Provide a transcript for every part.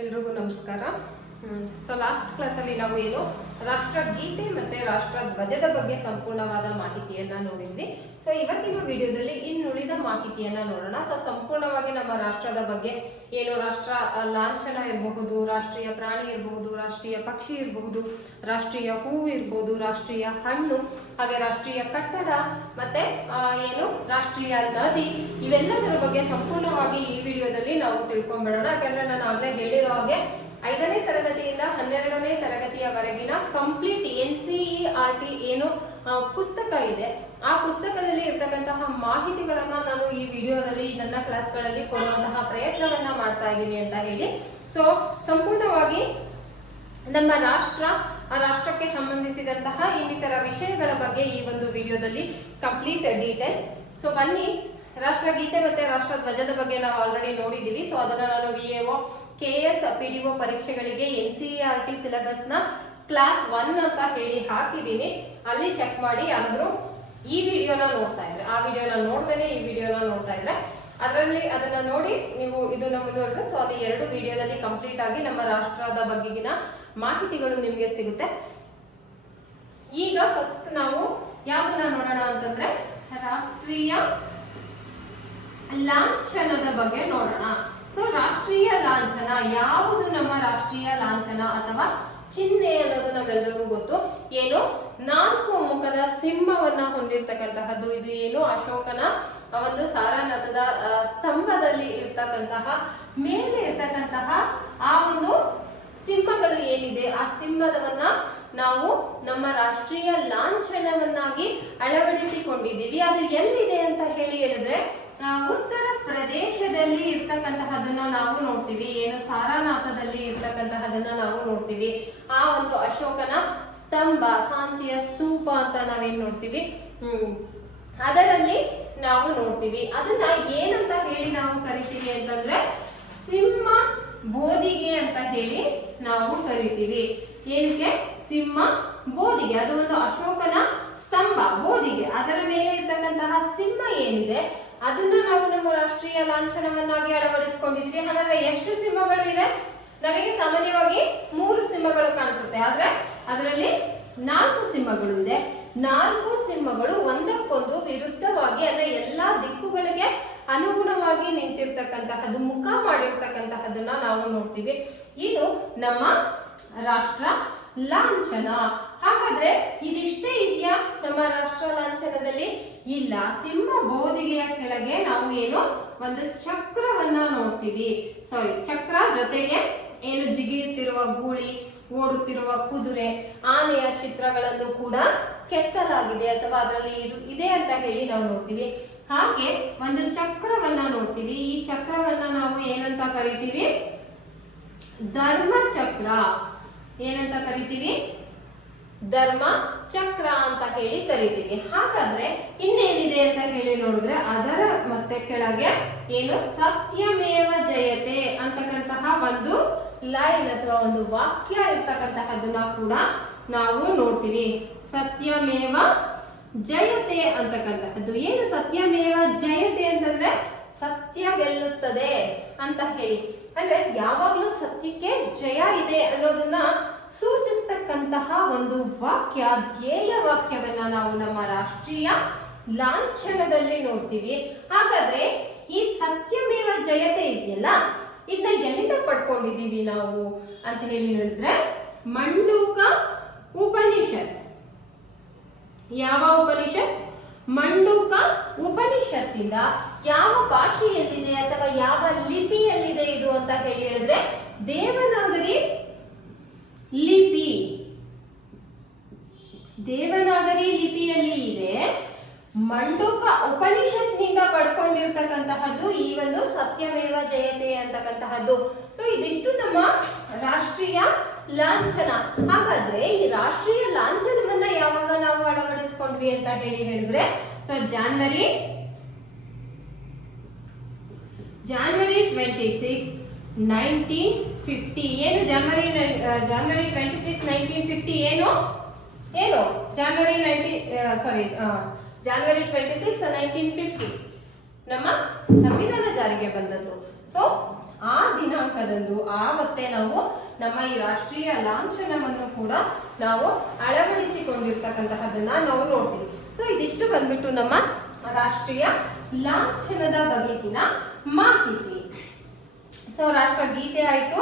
ಎಲ್ರಿಗೂ ನಮಸ್ಕಾರ. So last ಕ್ಲಾಸಲ್ಲಿ ನಾವು ಏನು ರಾಷ್ಟ್ರಗೀತೆ ಮತ್ತೆ ರಾಷ್ಟ್ರ ಧ್ವಜದ ಬಗ್ಗೆ ಸಂಪೂರ್ಣವಾದ ಮಾಹಿತಿಯನ್ನ ನೋಡಿದ್ವಿ. ಸೊ ಇವತ್ತಿನ ವಿಡಿಯೋದಲ್ಲಿ ಇನ್ನುಳಿದ ಮಾಹಿತಿಯನ್ನ ನೋಡೋಣ. ಸೊ ಸಂಪೂರ್ಣವಾಗಿ ನಮ್ಮ ರಾಷ್ಟ್ರದ ಬಗ್ಗೆ ಏನು ರಾಷ್ಟ್ರ ಲಾಂಛನ ಇರಬಹುದು, ರಾಷ್ಟ್ರೀಯ ಪ್ರಾಣಿ ಇರಬಹುದು, ರಾಷ್ಟ್ರೀಯ ಪಕ್ಷಿ ಇರಬಹುದು, ರಾಷ್ಟ್ರೀಯ ಹೂವು ಇರಬಹುದು, ರಾಷ್ಟ್ರೀಯ ಹಣ್ಣು, ಹಾಗೆ ರಾಷ್ಟ್ರೀಯ ಕಟ್ಟಡ, ಮತ್ತೆ ಏನು ರಾಷ್ಟ್ರೀಯ ನದಿ, ಇವೆಲ್ಲದರ ಬಗ್ಗೆ ಸಂಪೂರ್ಣವಾಗಿ ಈ ವಿಡಿಯೋದಲ್ಲಿ ನಾವು ತಿಳ್ಕೊಂಡ್ಬಿಡೋಣ. ಯಾಕಂದ್ರೆ ನಾನು ಆಗ್ಲೇ ಹೇಳಿರೋ ಹಾಗೆ 5ನೇ ತರಗತಿಯಿಂದ 12ನೇ ತರಗತಿಯವರೆಗಿನ ಕಂಪ್ಲೀಟ್ NCERT ಏನು ಪುಸ್ತಕ ಇದೆ, ಆ ಪುಸ್ತಕದಲ್ಲಿ ಇರ್ತಕ್ಕಂತಹ ಮಾಹಿತಿಗಳನ್ನ ನಾನು ಈ ವಿಡಿಯೋದಲ್ಲಿ ನನ್ನ ಕ್ಲಾಸ್ಗಳಲ್ಲಿ ಕೊಡುವಂತಹ ಪ್ರಯತ್ನವನ್ನ ಮಾಡ್ತಾ ಇದ್ದೀನಿ ಅಂತ ಹೇಳಿ. ಸೊ ಸಂಪೂರ್ಣವಾಗಿ ನಮ್ಮ ಆ ರಾಷ್ಟ್ರಕ್ಕೆ ಸಂಬಂಧಿಸಿದಂತಹ ಇನ್ನಿತರ ವಿಷಯಗಳ ಬಗ್ಗೆ ಈ ಒಂದು ವಿಡಿಯೋದಲ್ಲಿ ಕಂಪ್ಲೀಟ್ ಡೀಟೇಲ್ಸ್. ಸೊ ಬನ್ನಿ, ರಾಷ್ಟ್ರಗೀತೆ ಮತ್ತೆ ರಾಷ್ಟ್ರ ಧ್ವಜದ ಬಗ್ಗೆ ನಾವು ಆಲ್ರೆಡಿ ನೋಡಿದೀವಿ. ಸೊ ಅದನ್ನ ನಾನು VAO KS PDO ಪರೀಕ್ಷೆಗಳಿಗೆ NCERT ಸಿಲೆಬಸ್ ನ ಕ್ಲಾಸ್ 1 ಅಂತ ಹೇಳಿ ಹಾಕಿದ್ದೀನಿ. ಅಲ್ಲಿ ಚೆಕ್ ಮಾಡಿ. ಯಾರಾದ್ರೂ ಈ ವಿಡಿಯೋನ ನೋಡ್ತಾ ಇದ್ರೆ, ಆ ವಿಡಿಯೋನ ನೋಡ್ದೇನೆ ಈ ವಿಡಿಯೋನ ನೋಡ್ತಾ ಇದ್ರೆ ಅದರಲ್ಲಿ ಅದನ್ನ ನೋಡಿ ನೀವು ಇದನ್ನ ಮುಂದುವರೆದ್ರೆ ಸೊ ಅದು 2 ವಿಡಿಯೋದಲ್ಲಿ ಕಂಪ್ಲೀಟ್ ಆಗಿ ನಮ್ಮ ರಾಷ್ಟ್ರದ ಬಗೆಗಿನ ಮಾಹಿತಿಗಳು ನಿಮಗೆ ಸಿಗುತ್ತೆ. ಈಗ ಫಸ್ಟ್ ನಾವು ಯಾವ್ದನ್ನ ನೋಡೋಣ ಅಂತಂದ್ರೆ ರಾಷ್ಟ್ರೀಯ ಲಾಂಛನದ ಬಗ್ಗೆ ನೋಡೋಣ. ಸೊ ರಾಷ್ಟ್ರೀಯ ಲಾಂಛನ ಯಾವುದು? ನಮ್ಮ ರಾಷ್ಟ್ರೀಯ ಲಾಂಛನ ಅಥವಾ ಚಿಹ್ನೆ ಅನ್ನೋದು ನಮ್ಮೆಲ್ಲರಿಗೂ ಗೊತ್ತು. ಏನು 4 ಮುಖದ ಸಿಂಹವನ್ನ ಹೊಂದಿರತಕ್ಕಂತಹದ್ದು. ಇದು ಏನು ಅಶೋಕನ ಒಂದು ಸಾರನಾಥದ ಸ್ತಂಭದಲ್ಲಿ ಇರ್ತಕ್ಕಂತಹ ಮೇಲೆ ಇರ್ತಕ್ಕಂತಹ ಆ ಒಂದು ಸಿಂಹಗಳು ಏನಿದೆ, ಆ ಸಿಂಹದವನ್ನ ನಾವು ನಮ್ಮ ರಾಷ್ಟ್ರೀಯ ಲಾಂಛನವನ್ನಾಗಿ ಅಳವಡಿಸಿಕೊಂಡಿದ್ದೀವಿ. ಅದು ಎಲ್ಲಿದೆ ಅಂತ ಹೇಳಿದ್ರೆ ಉತ್ತರ ಪ್ರದೇಶದಲ್ಲಿ ಇರ್ತಕ್ಕಂತಹದನ್ನ ನಾವು ನೋಡ್ತೀವಿ. ಏನು ಸಾರನಾಥದಲ್ಲಿ ಇರ್ತಕ್ಕಂತಹದನ್ನ ನಾವು ನೋಡ್ತೀವಿ. ಆ ಒಂದು ಅಶೋಕನ ಸ್ತಂಭ, ಸಾಂಚಿಯ ಸ್ತೂಪ ಅಂತ ನಾವೇನ್ ನೋಡ್ತೀವಿ, ಅದರಲ್ಲಿ ನಾವು ನೋಡ್ತೀವಿ. ಅದನ್ನ ಏನಂತ ಹೇಳಿ ನಾವು ಕರಿತೀವಿ ಅಂತಂದ್ರೆ ಸಿಂಹ ಬೋಧಿಗೆ ಅಂತ ಹೇಳಿ ನಾವು ಕರಿತೀವಿ. ಏನಕ್ಕೆ? ಸಿಂಹ ಬೋಧಿಗೆ. ಅದು ಒಂದು ಅಶೋಕನ ಸ್ತಂಭ ಬೋಧಿಗೆ, ಅದರ ಮೇಲೆ ಇರ್ತಕ್ಕಂತಹ ಸಿಂಹ ಏನಿದೆ ಅದನ್ನ ನಾವು ನಮ್ಮ ರಾಷ್ಟ್ರೀಯ ಲಾಂಛನವನ್ನಾಗಿ ಅಳವಡಿಸಿಕೊಂಡಿದ್ವಿ. ಹಾಗಾದ್ರೆ ಎಷ್ಟು ಸಿಂಹಗಳು ಇವೆ? ನಮಗೆ ಸಾಮಾನ್ಯವಾಗಿ 3 ಸಿಂಹಗಳು ಕಾಣಿಸುತ್ತೆ, ಆದ್ರೆ ಅದರಲ್ಲಿ 4 ಸಿಂಹಗಳು ಇದೆ. 4 ಸಿಂಹಗಳು ಒಂದಕ್ಕೊಂದು ವಿರುದ್ಧವಾಗಿ ಅಂದ್ರೆ ಎಲ್ಲಾ ದಿಕ್ಕುಗಳಿಗೆ ಅನುಗುಣವಾಗಿ ನಿಂತಿರ್ತಕ್ಕಂತಹದ್ದು, ಮುಖ ಮಾಡಿರ್ತಕ್ಕಂತಹದನ್ನ ನಾವು ನೋಡ್ತೀವಿ. ಇದು ನಮ್ಮ ರಾಷ್ಟ್ರ ಲಾಂಛನ. ಹಾಗಾದ್ರೆ ಇದಿಷ್ಟೇ ಇದೆಯಾ ನಮ್ಮ ರಾಷ್ಟ್ರ ಲಾಂಛನದಲ್ಲಿ? ಇಲ್ಲ. ಸಿಂಹ ಬೋಧಿಗೆಯ ಕೆಳಗೆ ನಾವು ಏನು ಒಂದು ಚಕ್ರವನ್ನ ನೋಡ್ತೀವಿ. ಚಕ್ರ ಜೊತೆಗೆ ಏನು ಜಿಗಿಯುತ್ತಿರುವ ಗೂಳಿ, ಓಡುತ್ತಿರುವ ಕುದುರೆ, ಆನೆಯ ಚಿತ್ರಗಳನ್ನು ಕೂಡ ಕೆತ್ತಲಾಗಿದೆ ಅಥವಾ ಅದರಲ್ಲಿ ಇದೆ ಅಂತ ಹೇಳಿ ನಾವು ನೋಡ್ತೀವಿ. ಹಾಗೆ ಒಂದು ಚಕ್ರವನ್ನ ನೋಡ್ತೀವಿ. ಈ ಚಕ್ರವನ್ನ ನಾವು ಏನಂತ ಕರಿತೀವಿ? ಧರ್ಮ ಚಕ್ರ. ಏನಂತ ಕರಿತೀವಿ? ಧರ್ಮ ಚಕ್ರ ಅಂತ ಹೇಳಿ ಕರಿತೀವಿ. ಹಾಗಾದ್ರೆ ಇನ್ನೇನಿದೆ ಅಂತ ಹೇಳಿ ನೋಡಿದ್ರೆ ಅದರ ಮತ್ತೆ ಕೆಳಗೆ ಏನು ಸತ್ಯಮೇವ ಜಯತೆ ಅಂತಕ್ಕಂತಹ ಒಂದು ಲೈನ್ ಅಥವಾ ಒಂದು ವಾಕ್ಯ ಇರ್ತಕ್ಕಂತಹದನ್ನ ಕೂಡ ನಾವು ನೋಡ್ತೀವಿ. ಸತ್ಯಮೇವ ಜಯತೆ ಅಂತಕ್ಕಂತಹದ್ದು. ಏನು ಸತ್ಯಮೇವ ಜಯತೆ ಅಂತಂದ್ರೆ ಸತ್ಯ ಗೆಲ್ಲುತ್ತದೆ ಅಂತ ಹೇಳಿ, ಅಂದ್ರೆ ಯಾವಾಗ್ಲೂ ಸತ್ಯಕ್ಕೆ ಜಯ ಇದೆ ಅನ್ನೋದನ್ನ ಸೂಚಿಸ್ತಕ್ಕಂತಹ ಒಂದು ವಾಕ್ಯ, ಧ್ಯೇಯ ವಾಕ್ಯವನ್ನ ನಾವು ನಮ್ಮ ರಾಷ್ಟ್ರೀಯ ಲಾಂಛನದಲ್ಲಿ ನೋಡ್ತೀವಿ. ಹಾಗಾದ್ರೆ ಈ ಸತ್ಯಮೇವ ಜಯತೆ ಇದೆಯಲ್ಲ, ಇದನ್ನ ಎಲ್ಲಿಂದ ಪಡ್ಕೊಂಡಿದೀವಿ ನಾವು ಅಂತ ಹೇಳಿ ಹೇಳಿದ್ರೆ ಮಂಡೂಕ ಉಪನಿಷತ್. ಯಾವ ಉಪನಿಷತ್? ಮಂಡೂಕ ಉಪನಿಷತ್ತಿಂದ. ಯಾವ ಭಾಷೆಯಲ್ಲಿದೆ ಅಥವಾ ಯಾವ ಲಿಪಿಯಲ್ಲಿದೆ ಇದು ಅಂತ ಹೇಳಿ ಹೇಳಿದ್ರೆ ದೇವನಾಗರಿ ಲಿಪಿ. ದೇವನಾಗರಿ ಲಿಪಿಯಲ್ಲಿ ಇದೆ. ಮಂಡೂಕ ಉಪನಿಷತ್ನಿಂದ ಪಡ್ಕೊಂಡಿರ್ತಕ್ಕಂತಹದ್ದು ಈ ಒಂದು ಸತ್ಯಮೇವ ಜಯತೆ ಅಂತಕ್ಕಂತಹದ್ದು. ಸೊ ಇದಿಷ್ಟು ನಮ್ಮ ರಾಷ್ಟ್ರೀಯ ಲಾಂಛನ. ಹಾಗಾದ್ರೆ ಈ ರಾಷ್ಟ್ರೀಯ ಲಾಂಛನವನ್ನ ಯಾವಾಗ ನಾವು ಅಳವಡಿಸಿಕೊಂಡ್ವಿ ಅಂತ ಹೇಳಿದ್ರೆ ಸೊ ಜಾನ್ವರಿ 26, 1950. ಏನು ಜಾನ್ವರಿ 26, 1950 ಏನು ಜಾನ್ವರಿ 26, 1950 ನಮ್ಮ ಸಂವಿಧಾನ ಜಾರಿಗೆ ಬಂದದ್ದು. ಸೊ ಆ ದಿನಾಂಕದಂದು ಆವತ್ತೇ ನಾವು ನಮ್ಮ ಈ ರಾಷ್ಟ್ರೀಯ ಲಾಂಛನವನ್ನು ಕೂಡ ನಾವು ಅಳವಡಿಸಿಕೊಂಡಿರ್ತಕ್ಕಂತಹದನ್ನ ನಾವು ನೋಡ್ತೀವಿ. ಸೊ ಇದಿಷ್ಟು ಬಂದ್ಬಿಟ್ಟು ನಮ್ಮ ರಾಷ್ಟ್ರೀಯ ಲಾಂಛನದ ಬಗೆಗಿನ ಮಾಹಿತಿ. ಸೊ ರಾಷ್ಟ್ರ ಗೀತೆ ಆಯ್ತು,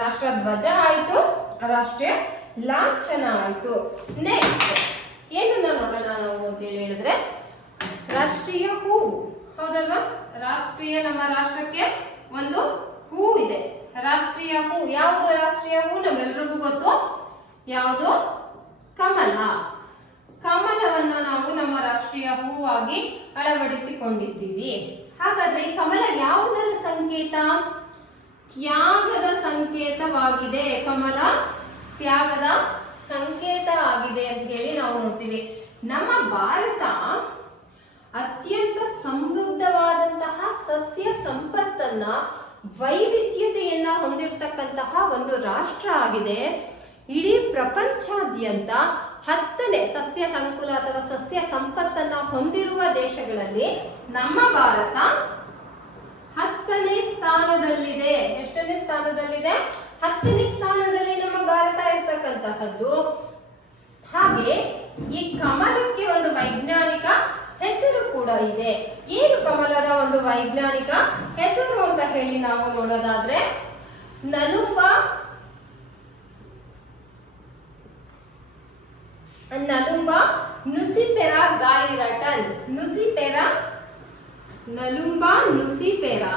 ರಾಷ್ಟ್ರ ಧ್ವಜ ಆಯ್ತು, ರಾಷ್ಟ್ರೀಯ ಲಾಂಛನ ಆಯ್ತು. ನೆಕ್ಸ್ಟ್ ಏನನ್ನ ನೋಡೋಣ ನಾವು ಅಂತ ಹೇಳಿದ್ರೆ ರಾಷ್ಟ್ರೀಯ ಹೂವು. ಹೌದಲ್ವಾ? ನಮ್ಮ ರಾಷ್ಟ್ರಕ್ಕೆ ಒಂದು ಹೂ ಇದೆ, ರಾಷ್ಟ್ರೀಯ ಹೂ. ಯಾವುದು ರಾಷ್ಟ್ರೀಯ ಹೂ? ನಮ್ಮೆಲ್ರಿಗೂ ಗೊತ್ತು, ಯಾವುದು? ಕಮಲ. ಕಮಲವನ್ನ ನಾವು ನಮ್ಮ ರಾಷ್ಟ್ರೀಯ ಹೂವಾಗಿ ಅಳವಡಿಸಿಕೊಂಡಿದ್ದೀವಿ. ಹಾಗಾದ್ರೆ ಈ ಕಮಲ ಯಾವುದರ ಸಂಕೇತ? ತ್ಯಾಗದ ಸಂಕೇತವಾಗಿದೆ. ಕಮಲ ತ್ಯಾಗದ ಸಂಕೇತ ಆಗಿದೆ ಅಂತ ಹೇಳಿ ನಾವು ನೋಡ್ತೀವಿ. ನಮ್ಮ ಭಾರತ ಅತ್ಯಂತ ಸಮೃದ್ಧವಾದಂತಹ ಸಸ್ಯ ಸಂಪತ್ತನ್ನ, ವೈವಿಧ್ಯತೆಯನ್ನ ಹೊಂದಿರತಕ್ಕಂತಹ ಒಂದು ರಾಷ್ಟ್ರ ಆಗಿದೆ. ಇಡೀ ಪ್ರಪಂಚಾದ್ಯಂತ 10ನೇ ಸಸ್ಯ ಸಂಕುಲ ಅಥವಾ ಸಸ್ಯ ಸಂಪತ್ತನ್ನ ಹೊಂದಿರುವ ದೇಶಗಳಲ್ಲಿ ನಮ್ಮ ಭಾರತ 10ನೇ ಸ್ಥಾನದಲ್ಲಿದೆ. ಎಷ್ಟನೇ ಸ್ಥಾನದಲ್ಲಿದೆ? 10ನೇ ಸ್ಥಾನದಲ್ಲಿ ನಮ್ಮ ಭಾರತ ಇರ್ತಕ್ಕಂತಹದ್ದು. ಹಾಗೆ ಈ ಕಮಲಕ್ಕೆ ಒಂದು ವೈಜ್ಞಾನಿಕ ಹೆಸರು ಕೂಡ ಇದೆ. ಏನು ಕಮಲದ ಒಂದು ವೈಜ್ಞಾನಿಕ ಹೆಸರು ಅಂತ ಹೇಳಿ ನಾವು ನೋಡೋದಾದ್ರೆ ನಲುಂಬಾ ನುಸಿಫೆರಾ ಗಾಯಿರಟನ್. ನಲುಂಬಾ ನುಸಿಫೆರಾ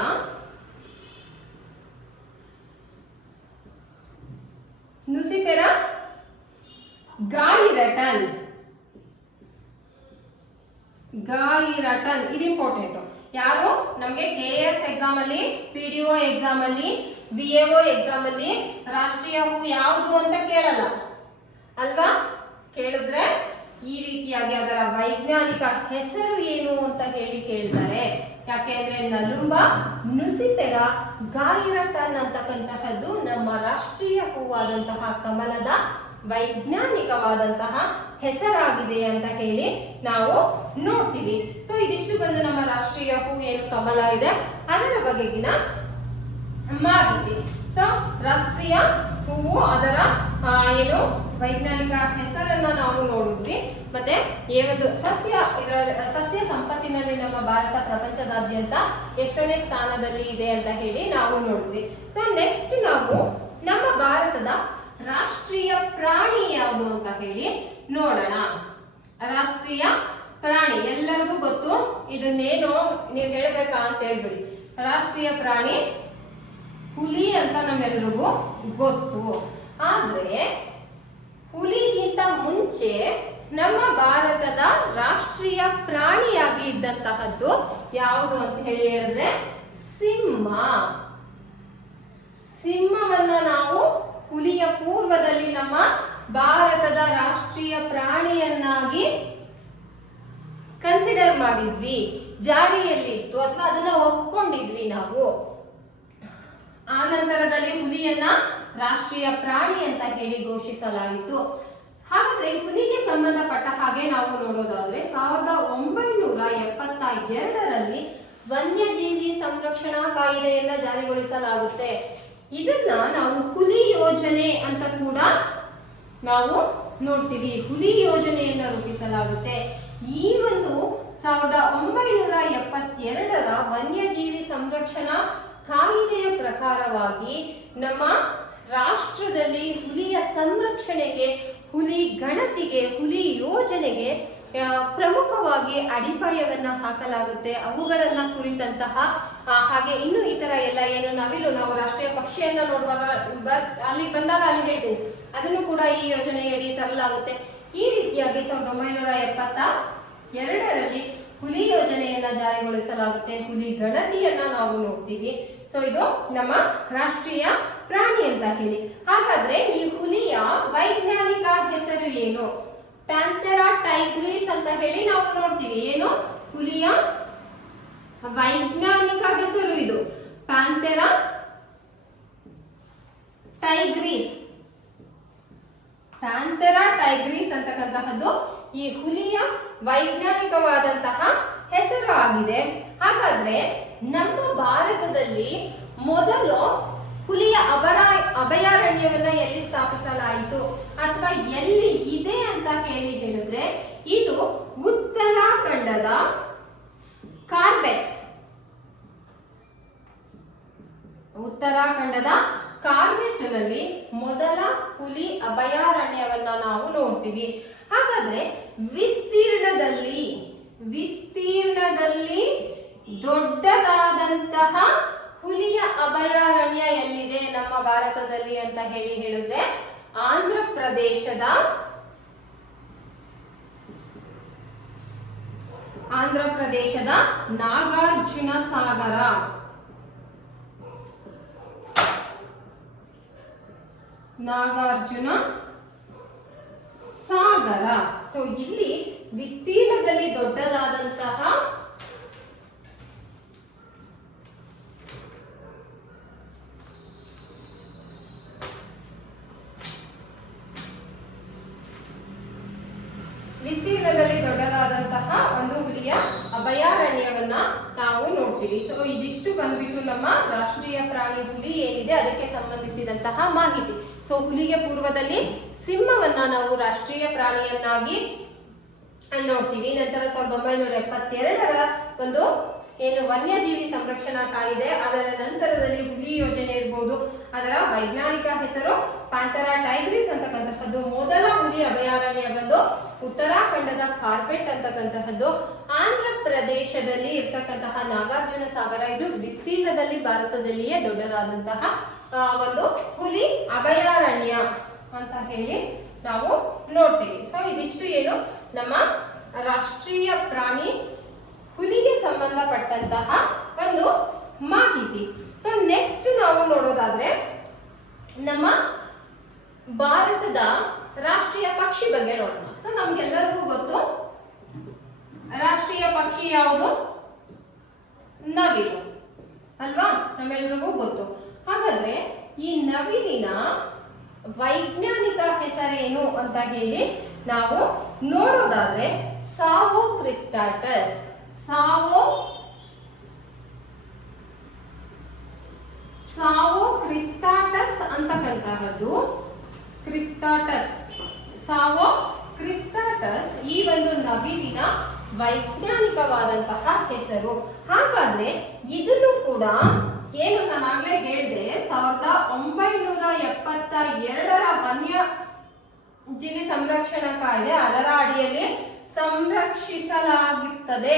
ಗಾಯಿರಟನ್. ಇದು ಇಂಪಾರ್ಟೆಂಟ್. ಯಾರು ನಮಗೆ KS ಎಕ್ಸಾಮ್ ಅಲ್ಲಿ, PDO ಎಕ್ಸಾಮ್ ಅಲ್ಲಿ, VAO ಎಕ್ಸಾಮ್ ಅಲ್ಲಿ ರಾಷ್ಟ್ರೀಯ ಹೂ ಯಾವುದು ಅಂತ ಕೇಳಲ್ಲ ಅಲ್ವಾ? ಕೇಳಿದ್ರೆ ಈ ರೀತಿಯಾಗಿ ಅದರ ವೈಜ್ಞಾನಿಕ ಹೆಸರು ಏನು ಅಂತ ಹೇಳಿ ಕೇಳ್ತಾರೆ. ಯಾಕೆಂದ್ರೆ ನಲುಂಬಾ ನುಸಿಫೆರಾ ಗಾಯಿರಟನ್ ಅಂತಕ್ಕಂತಹದ್ದು ನಮ್ಮ ರಾಷ್ಟ್ರೀಯ ಹೂವಾದಂತಹ ಕಮಲದ ವೈಜ್ಞಾನಿಕವಾದಂತಹ ಹೆಸರಾಗಿದೆ ಅಂತ ಹೇಳಿ ನಾವು ನೋಡ್ತೀವಿ. ಸೊ ಇದಿಷ್ಟು ಬಂದು ನಮ್ಮ ರಾಷ್ಟ್ರೀಯ ಹೂ ಏನು ಕಮಲ ಇದೆ ಅದರ ಬಗೆಗಿನ ಮಾಹಿತಿ. ಸೊ ರಾಷ್ಟ್ರೀಯ ಹೂವು, ಅದರ ಏನು ವೈಜ್ಞಾನಿಕ ಹೆಸರನ್ನ ನಾವು ನೋಡಿದ್ವಿ. ಮತ್ತೆ ಒಂದು ಸಸ್ಯ ಸಂಪತ್ತಿನಲ್ಲಿ ನಮ್ಮ ಭಾರತ ಪ್ರಪಂಚದಾದ್ಯಂತ ಎಷ್ಟನೇ ಸ್ಥಾನದಲ್ಲಿ ಇದೆ ಅಂತ ಹೇಳಿ ನಾವು ನೋಡಿದ್ವಿ. ಸೊ ನೆಕ್ಸ್ಟ್ ನಾವು ನಮ್ಮ ಭಾರತದ ರಾಷ್ಟ್ರೀಯ ಪ್ರಾಣಿ ಯಾವುದು ಅಂತ ಹೇಳಿ ನೋಡೋಣ. ರಾಷ್ಟ್ರೀಯ ಪ್ರಾಣಿ ಎಲ್ಲರಿಗೂ ಗೊತ್ತು, ಇದನ್ನೇನು ನೀವು ಹೇಳ್ಬೇಕಾ ಅಂತ ಹೇಳ್ಬಿಡಿ. ರಾಷ್ಟ್ರೀಯ ಪ್ರಾಣಿ ಹುಲಿ ಅಂತ ನಮ್ಮೆಲ್ರಿಗೂ ಗೊತ್ತು. ಆದ್ರೆ ಹುಲಿಗಿಂತ ಮುಂಚೆ ನಮ್ಮ ಭಾರತದ ರಾಷ್ಟ್ರೀಯ ಪ್ರಾಣಿಯಾಗಿ ಇದ್ದಂತಹದ್ದು ಯಾವುದು ಅಂತ ಹೇಳಿದ್ರೆ ಸಿಂಹ. ಸಿಂಹವನ್ನ ನಾವು ಹುಲಿಯ ಪೂರ್ವದಲ್ಲಿ ನಮ್ಮ ಭಾರತದ ರಾಷ್ಟ್ರೀಯ ಪ್ರಾಣಿಯನ್ನಾಗಿ ಕನ್ಸಿಡರ್ ಮಾಡಿದ್ವಿ, ಜಾರಿಯಲ್ಲಿತ್ತು ಅಥವಾ ಅದನ್ನ ಒಪ್ಕೊಂಡಿದ್ವಿ ನಾವು. ಆ ನಂತರದಲ್ಲಿ ಹುಲಿಯನ್ನ ರಾಷ್ಟ್ರೀಯ ಪ್ರಾಣಿ ಅಂತ ಹೇಳಿ ಘೋಷಿಸಲಾಯಿತು. ಹಾಗಾದ್ರೆ ಹುಲಿಗೆ ಸಂಬಂಧಪಟ್ಟ ಹಾಗೆ ನಾವು ನೋಡೋದಾದ್ರೆ 1972ರಲ್ಲಿ ವನ್ಯಜೀವಿ ಸಂರಕ್ಷಣಾ ಕಾಯ್ದೆಯನ್ನ ಜಾರಿಗೊಳಿಸಲಾಗುತ್ತೆ. ಇದನ್ನ ನಾವು ಹುಲಿ ಯೋಜನೆ ಅಂತ ಕೂಡ ನಾವು ನೋಡ್ತೀವಿ. ಹುಲಿ ಯೋಜನೆಯನ್ನ ರೂಪಿಸಲಾಗುತ್ತೆ. ಈ ಒಂದು 1972ರ ವನ್ಯಜೀವಿ ಸಂರಕ್ಷಣಾ ಕಾಯ್ದೆಯ ಪ್ರಕಾರವಾಗಿ ನಮ್ಮ ರಾಷ್ಟ್ರದಲ್ಲಿ ಹುಲಿಯ ಸಂರಕ್ಷಣೆಗೆ, ಹುಲಿ ಗಣತಿಗೆ, ಹುಲಿ ಯೋಜನೆಗೆ ಪ್ರಮುಖವಾಗಿ ಅಡಿಪಾಯವನ್ನ ಹಾಕಲಾಗುತ್ತೆ. ಅವುಗಳನ್ನ ಕುರಿತಂತಹ ಹಾಗೆ ಇನ್ನು ಇತರ ಎಲ್ಲ ಏನು ನವಿಲು, ನಾವು ರಾಷ್ಟ್ರೀಯ ಪಕ್ಷಿಯನ್ನ ನೋಡುವಾಗ ಅಲ್ಲಿ ಬಂದಾಗ ಅಲ್ಲಿ ಹೇಳ್ತೀನಿ, ಅದನ್ನು ಕೂಡ ಈ ಯೋಜನೆಯಡಿ ತರಲಾಗುತ್ತೆ. ಈ ರೀತಿಯಾಗಿ 1972ರಲ್ಲಿ ಹುಲಿ ಯೋಜನೆಯನ್ನ ಜಾರಿಗೊಳಿಸಲಾಗುತ್ತೆ. ಹುಲಿ ಗಣತಿಯನ್ನ ನಾವು ನೋಡ್ತೀವಿ. ಸೊ ಇದು ನಮ್ಮ ರಾಷ್ಟ್ರೀಯ ಪ್ರಾಣಿ ಅಂತ ಹೇಳಿ. ಹಾಗಾದ್ರೆ ಈ ಹುಲಿಯ ವೈಜ್ಞಾನಿಕ ಹೆಸರು ಏನು? ಪ್ಯಾಂಥೆರಾ ಟೈಗ್ರಿಸ್ ಅಂತ ಹೇಳಿ ನಾವು ನೋಡ್ತೀವಿ. ಏನು ಹುಲಿಯ ವೈಜ್ಞಾನಿಕ ಹೆಸರು? ಇದು ಪ್ಯಾಂಥೆರಾ ಟೈಗ್ರಿಸ್. ಪ್ಯಾಂಥೆರಾ ಟೈಗ್ರಿಸ್ ಅಂತಕ್ಕಂತಹದ್ದು ಈ ಹುಲಿಯ ವೈಜ್ಞಾನಿಕವಾದಂತಹ ಹೆಸರು ಆಗಿದೆ. ಹಾಗಾದ್ರೆ ನಮ್ಮ ಭಾರತದಲ್ಲಿ ಮೊದಲು ಹುಲಿಯ ಅಭಯಾರಣ್ಯವನ್ನ ಎಲ್ಲಿ ಸ್ಥಾಪಿಸಲಾಯಿತು ಅಥವಾ ಎಲ್ಲಿ ಇದೆ ಅಂತ ಹೇಳಿದ್ರೆ ಇದು ಉತ್ತರಾಖಂಡದ ಕಾರ್ಬೆಟ್ನಲ್ಲಿ ಮೊದಲ ಹುಲಿ ಅಭಯಾರಣ್ಯವನ್ನ ನಾವು ನೋಡ್ತೀವಿ. ಹಾಗಾದ್ರೆ ವಿಸ್ತೀರ್ಣದಲ್ಲಿ ದೊಡ್ಡದಾದಂತಹ ಹುಲಿಯ ಅಭಯಾರಣ್ಯ ಎಲ್ಲಿದೆ ನಮ್ಮ ಭಾರತದಲ್ಲಿ ಅಂತ ಹೇಳಿದ್ರೆ ಆಂಧ್ರ ಪ್ರದೇಶದ ನಾಗಾರ್ಜುನ ಸಾಗರ. ಸೊ ಇಲ್ಲಿ ವಿಸ್ತೀರ್ಣದಲ್ಲಿ ದೊಡ್ಡದಾದಂತಹ ಒಂದು ಹುಲಿಯ ಅಭಯಾರಣ್ಯವನ್ನ ನಾವು ನೋಡ್ತೀವಿ. ಸೊ ಇದಿಷ್ಟು ಬಂದ್ಬಿಟ್ಟು ನಮ್ಮ ರಾಷ್ಟ್ರೀಯ ಪ್ರಾಣಿ ಹುಲಿ ಏನಿದೆ ಅದಕ್ಕೆ ಸಂಬಂಧಿಸಿದಂತಹ ಮಾಹಿತಿ. ಸೊ ಹುಲಿಗೆ ಪೂರ್ವದಲ್ಲಿ ಸಿಂಹವನ್ನ ನಾವು ರಾಷ್ಟ್ರೀಯ ಪ್ರಾಣಿಯನ್ನಾಗಿ ನೋಡ್ತೀವಿ. ನಂತರ 1972ರ ಒಂದು ಏನು ವನ್ಯಜೀವಿ ಸಂರಕ್ಷಣಾ ಕಾಯ್ದೆ, ಅದರ ನಂತರದಲ್ಲಿ ಹುಲಿ ಯೋಜನೆ ಇರ್ಬೋದು, ಅದರ ವೈಜ್ಞಾನಿಕ ಹೆಸರು ಪ್ಯಾಂಥೆರಾ ಟೈಗ್ರಿಸ್ ಅಂತಕ್ಕಂತಹದ್ದು. ಮೊದಲ ಹುಲಿ ಅಭಯಾರಣ್ಯ ಬಂದು ಉತ್ತರಾಖಂಡದ ಕಾರ್ಬೆಟ್ ಅಂತಕ್ಕಂತಹದ್ದು. ಆಂಧ್ರ ಪ್ರದೇಶದಲ್ಲಿ ಇರ್ತಕ್ಕಂತಹ ನಾಗಾರ್ಜುನ ಸಾಗರ, ಇದು ವಿಸ್ತೀರ್ಣದಲ್ಲಿ ಭಾರತದಲ್ಲಿಯೇ ದೊಡ್ಡದಾದಂತಹ ಒಂದು ಹುಲಿ ಅಭಯಾರಣ್ಯ ಅಂತ ಹೇಳಿ ನಾವು ನೋಡ್ತೀವಿ. ಸೊ ಇದಿಷ್ಟು ಏನು ನಮ್ಮ ರಾಷ್ಟ್ರೀಯ ಪ್ರಾಣಿ ಹುಲಿಗೆ ಸಂಬಂಧಪಟ್ಟಂತಹ ಒಂದು ಮಾಹಿತಿ. ಸೊ ನೆಕ್ಸ್ಟ್ ನಾವು ನೋಡೋದಾದ್ರೆ ನಮ್ಮ ಭಾರತದ ರಾಷ್ಟ್ರೀಯ ಪಕ್ಷಿ ಬಗ್ಗೆ ನೋಡೋಣ. ಸೊ ನಮ್ಗೆಲ್ಲರಿಗೂ ಗೊತ್ತು ರಾಷ್ಟ್ರೀಯ ಪಕ್ಷಿ ಯಾವುದು? ನವಿಲು ಅಲ್ವಾ? ನಮ್ಮೆಲ್ರಿಗೂ ಗೊತ್ತು. ಹಾಗಾದ್ರೆ ಈ ನವಿಲಿನ ವೈಜ್ಞಾನಿಕ ಹೆಸರೇನು ಅಂತ ಹೇಳಿ ನಾವು ನೋಡೋದಾದ್ರೆ ಸಾವೋ ಕ್ರಿಸ್ಟಾಟಸ್ ಅಂತಕ್ಕಂತಹದ್ದು. ಸಾವೋ ಕ್ರಿಸ್ಟಾಟಸ್ ಈ ಒಂದು ನವಿಲಿನ ವೈಜ್ಞಾನಿಕವಾದಂತಹ ಹೆಸರು. ಹಾಗಾದ್ರೆ ಇದನ್ನು ಕೂಡ ಏನು ನಾನಾಗ್ಲೇ ಹೇಳಿದೆ, 1972ರ ವನ್ಯ ಜೀವಿ ಸಂರಕ್ಷಣಾ ಕಾಯ್ದೆ, ಅದರ ಅಡಿಯಲ್ಲಿ ಸಂರಕ್ಷಿಸಲಾಗುತ್ತದೆ.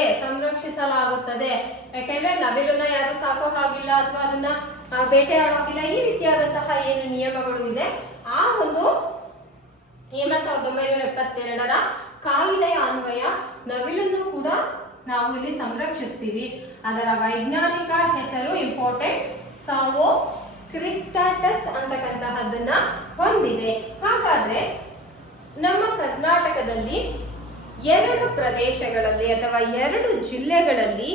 ಯಾಕೆಂದ್ರೆ ನವಿಲನ್ನ ಯಾರು ಸಾಕೋ ಹಾಗಿಲ್ಲ ಅಥವಾ ಅದನ್ನ ಬೇಟೆಯಾಡೋಗಿಲ್ಲ. ಈ ರೀತಿಯಾದಂತಹ ಏನು ನಿಯಮಗಳು ಇದೆ, ಆ ಒಂದು ನಿಯಮ 1972ರ ಕಾಯ್ದೆಯ ಅನ್ವಯ ನವಿಲನ್ನು ಕೂಡ ನಾವು ಇಲ್ಲಿ ಸಂರಕ್ಷಿಸ್ತೀವಿ. ಅದರ ವೈಜ್ಞಾನಿಕ ಹೆಸರು ಇಂಪಾರ್ಟೆಂಟ್, ಸಾವೋ ಕ್ರಿಸ್ಟಾಟಸ್ ಅಂತಕ್ಕಂತಹದ್ದನ್ನ ಹೊಂದಿದೆ. ಹಾಗಾದ್ರೆ ನಮ್ಮ ಕರ್ನಾಟಕದಲ್ಲಿ 2 ಪ್ರದೇಶಗಳಲ್ಲಿ ಅಥವಾ 2 ಜಿಲ್ಲೆಗಳಲ್ಲಿ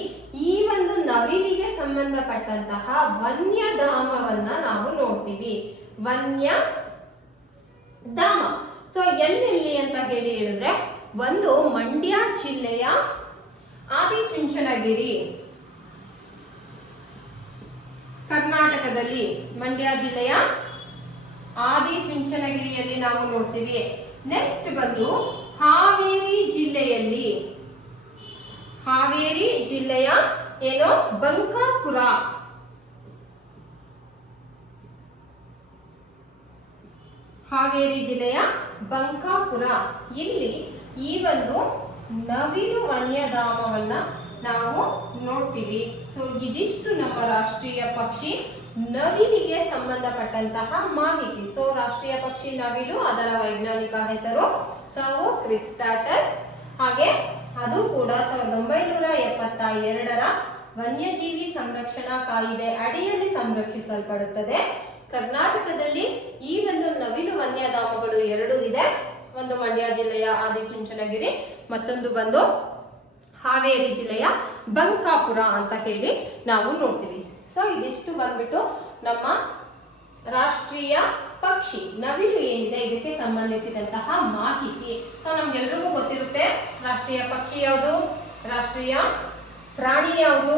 ಈ ಒಂದು ನವಿಲಿಗೆ ಸಂಬಂಧಪಟ್ಟಂತಹ ವನ್ಯಧಾಮವನ್ನ ನಾವು ನೋಡ್ತೀವಿ. ವನ್ಯಧಾಮ ಸೊ ಎಲ್ಲೆಲ್ಲಿ ಅಂತ ಹೇಳಿದ್ರೆ, ಒಂದು ಮಂಡ್ಯ ಜಿಲ್ಲೆಯ ಆದಿಚುಂಚನಗಿರಿ, ಕರ್ನಾಟಕದಲ್ಲಿ ಮಂಡ್ಯ ಜಿಲ್ಲೆಯ ಆದಿಚುಂಚನಗಿರಿಯಲ್ಲಿ ನಾವು ನೋಡ್ತೀವಿ. ನೆಕ್ಸ್ಟ್ ಬಂದು ಹಾವೇರಿ ಜಿಲ್ಲೆಯ ಏನೋ ಬಂಕಾಪುರ, ಇಲ್ಲಿ ಈ ಒಂದು ನವಿಲು ವನ್ಯಧಾಮವನ್ನ ನಾವು ನೋಡ್ತೀವಿ. ಸೊ ಇದಿಷ್ಟು ನಮ್ಮ ರಾಷ್ಟ್ರೀಯ ಪಕ್ಷಿ ನವಿಲಿಗೆ ಸಂಬಂಧಪಟ್ಟಂತಹ ಮಾಹಿತಿ. ಸೊ ರಾಷ್ಟ್ರೀಯ ಪಕ್ಷಿ ನವಿಲು, ಅದರ ವೈಜ್ಞಾನಿಕ ಹೆಸರು ಸಾವೋ ಕ್ರಿಸ್ಟಾಟಸ್. ಹಾಗೆ ಅದು ಕೂಡ 1972ರ ವನ್ಯಜೀವಿ ಸಂರಕ್ಷಣಾ ಕಾಯ್ದೆ ಅಡಿಯಲ್ಲಿ ಸಂರಕ್ಷಿಸಲ್ಪಡುತ್ತದೆ. ಕರ್ನಾಟಕದಲ್ಲಿ ಈ ಒಂದು ನವಿಲು ವನ್ಯಧಾಮಗಳು 2 ಇದೆ. ಒಂದು ಮಂಡ್ಯ ಜಿಲ್ಲೆಯ ಆದಿಚುಂಚನಗಿರಿ, ಮತ್ತೊಂದು ಬಂದು ಹಾವೇರಿ ಜಿಲ್ಲೆಯ ಬಂಕಾಪುರ ಅಂತ ಹೇಳಿ ನಾವು ನೋಡ್ತೀವಿ. ಸೊ ಇದಿಷ್ಟು ಬಂದ್ಬಿಟ್ಟು ನಮ್ಮ ರಾಷ್ಟ್ರೀಯ ಪಕ್ಷಿ ನವಿಲು ಏನಿದೆ ಇದಕ್ಕೆ ಸಂಬಂಧಿಸಿದಂತಹ ಮಾಹಿತಿ. ಸೊ ನಮ್ಗೆಲ್ರಿಗೂ ಗೊತ್ತಿರುತ್ತೆ ರಾಷ್ಟ್ರೀಯ ಪಕ್ಷಿ ಯಾವುದು, ರಾಷ್ಟ್ರೀಯ ಪ್ರಾಣಿ ಯಾವುದು,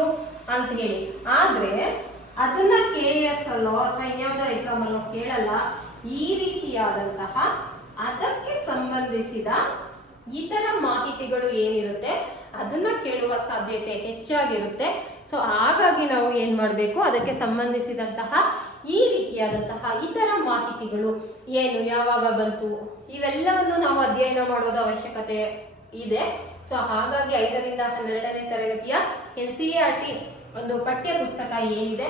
ಅಂತ ಹೇಳಿ. ಆದ್ರೆ ಅದನ್ನ KS-ಅಲ್ಲೋ ಅಥವಾ ಇನ್ಯಾವುದೋ ಎಕ್ಸಾಮ್ ಅಲ್ಲೋ ಕೇಳಲ್ಲ. ಈ ರೀತಿಯಾದಂತಹ ಅದಕ್ಕೆ ಸಂಬಂಧಿಸಿದ ಇತರ ಮಾಹಿತಿಗಳು ಏನಿರುತ್ತೆ ಅದನ್ನ ಕೇಳುವ ಸಾಧ್ಯತೆ ಹೆಚ್ಚಾಗಿರುತ್ತೆ. ಸೊ ಹಾಗಾಗಿ ನಾವು ಏನ್ ಮಾಡಬೇಕು, ಅದಕ್ಕೆ ಸಂಬಂಧಿಸಿದಂತಹ ಈ ರೀತಿಯಾದಂತಹ ಇತರ ಮಾಹಿತಿಗಳು ಏನು, ಯಾವಾಗ ಬಂತು, ಇವೆಲ್ಲವನ್ನು ನಾವು ಅಧ್ಯಯನ ಮಾಡೋದು ಅವಶ್ಯಕತೆ ಇದೆ. ಸೊ ಹಾಗಾಗಿ 5ರಿಂದ 12ನೇ ತರಗತಿಯ NCERT ಒಂದು ಪಠ್ಯ ಪುಸ್ತಕ ಏನಿದೆ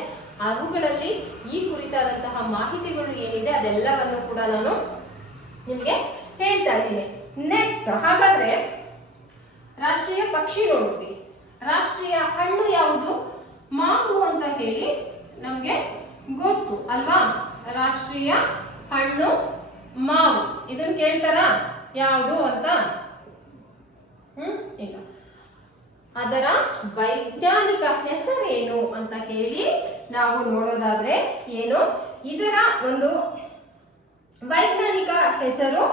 ಅವುಗಳಲ್ಲಿ ಈ ಕುರಿತಾದಂತಹ ಮಾಹಿತಿಗಳು ಏನಿದೆ ಅದೆಲ್ಲವನ್ನು ಕೂಡ ನಾನು ನಿಮ್ಗೆ ಹೇಳ್ತಾ ಇದ್ದೀನಿ. ನೆಕ್ಸ್ಟ್, ಹಾಗಾದ್ರೆ ರಾಷ್ಟ್ರೀಯ ಪಕ್ಷಿ ನೋಡಿದ್ವಿ. ರಾಷ್ಟ್ರೀಯ ಹಣ್ಣು ಯಾವುದು? ಮಾವು ಅಂತ ಹೇಳಿ ನಮ್ಗೆ ಗೊತ್ತು ಅಲ್ವಾ. ರಾಷ್ಟ್ರೀಯ ಹಣ್ಣು ಮಾವು. ಇದನ್ನ ಕೇಳ್ತಾರ ಯಾವುದು ಅಂತ? ಇಲ್ಲ. ಅದರ ವೈಜ್ಞಾನಿಕ ಹೆಸರೇನು ಅಂತ ಹೇಳಿ ನಾವು ನೋಡೋದಾದ್ರೆ ಏನು, ಇದರ ಒಂದು ವೈಜ್ಞಾನಿಕ ಹೆಸರು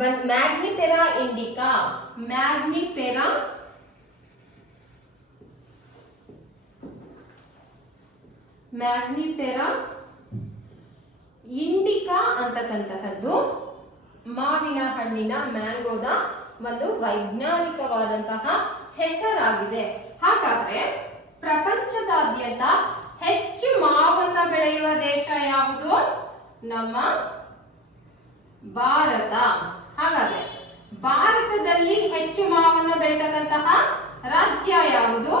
ಮ್ಯಾಗ್ನಿಫೆರಾ ಇಂಡಿಕಾ. ಮ್ಯಾಗ್ನಿಫೆರಾ ಇಂಡಿಕಾ ಅಂತಕ್ಕಂತಹದ್ದು ಮಾವಿನ ಹಣ್ಣಿನ, ಮ್ಯಾಂಗೋದ ಒಂದು ವೈಜ್ಞಾನಿಕವಾದಂತಹ ಹೆಸರಾಗಿದೆ. ಹಾಗಾದ್ರೆ ಪ್ರಪಂಚದಾದ್ಯಂತ ಹೆಚ್ಚು ಮಾವನ್ನ ಬೆಳೆಯುವ ದೇಶ ಯಾವುದು? ನಮ್ಮ ಭಾರತ. ಹಾಗಾದ್ರೆ ಭಾರತದಲ್ಲಿ ಹೆಚ್ಚು ಮಾವನ್ನ ಬೆಳೆತಕ್ಕಂತಹ ರಾಜ್ಯ ಯಾವುದು?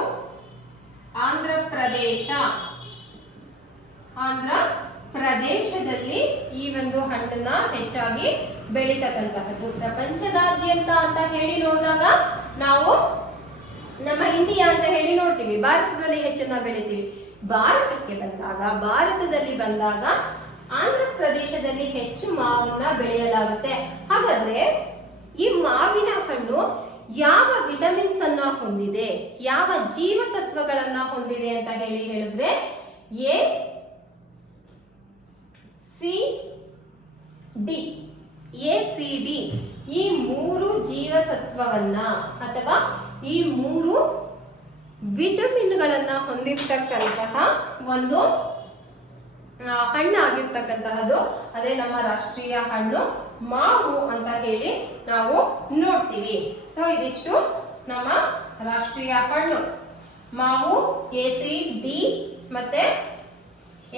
ಆಂಧ್ರ ಪ್ರದೇಶ. ಆಂಧ್ರ ಪ್ರದೇಶದಲ್ಲಿ ಈ ಒಂದು ಹಣ್ಣನ್ನ ಹೆಚ್ಚಾಗಿ ಬೆಳೀತಕ್ಕಂತಹದ್ದು. ಪ್ರಪಂಚದಾದ್ಯಂತ ಅಂತ ಹೇಳಿ ನೋಡಿದಾಗ ನಾವು ನಮ್ಮ ಇಂಡಿಯಾ ಅಂತ ಹೇಳಿ ನೋಡ್ತೀವಿ, ಭಾರತದಲ್ಲಿ ಹೆಚ್ಚನ್ನ ಬೆಳಿತೀವಿ. ಭಾರತದಲ್ಲಿ ಬಂದಾಗ ಆಂಧ್ರ ಪ್ರದೇಶದಲ್ಲಿ ಹೆಚ್ಚು ಮಾವನ್ನ ಬೆಳೆಯಲಾಗುತ್ತೆ. ಹಾಗಾದ್ರೆ ಈ ಮಾವಿನ ಹಣ್ಣು ಯಾವ ವಿಟಮಿನ್ಸ್ ಅನ್ನ ಹೊಂದಿದೆ, ಯಾವ ಜೀವಸತ್ವಗಳನ್ನ ಹೊಂದಿದೆ ಅಂತ ಹೇಳಿದ್ರೆ ACD ಈ 3 ಜೀವಸತ್ವವನ್ನ ಅಥವಾ ಈ 3 ವಿಟಮಿನ್ಗಳನ್ನ ಹೊಂದಿರತಕ್ಕಂತಹ ಒಂದು ಹಣ್ಣಾಗಿರ್ತಕ್ಕಂತಹದ್ದು ಅದೇ ನಮ್ಮ ರಾಷ್ಟ್ರೀಯ ಹಣ್ಣು ಮಾವು ಅಂತ ಹೇಳಿ ನಾವು ನೋಡ್ತೀವಿ. ಸೊ ಇದಿಷ್ಟು ನಮ್ಮ ರಾಷ್ಟ್ರೀಯ ಹಣ್ಣು ಮಾವು. ACD ಮತ್ತೆ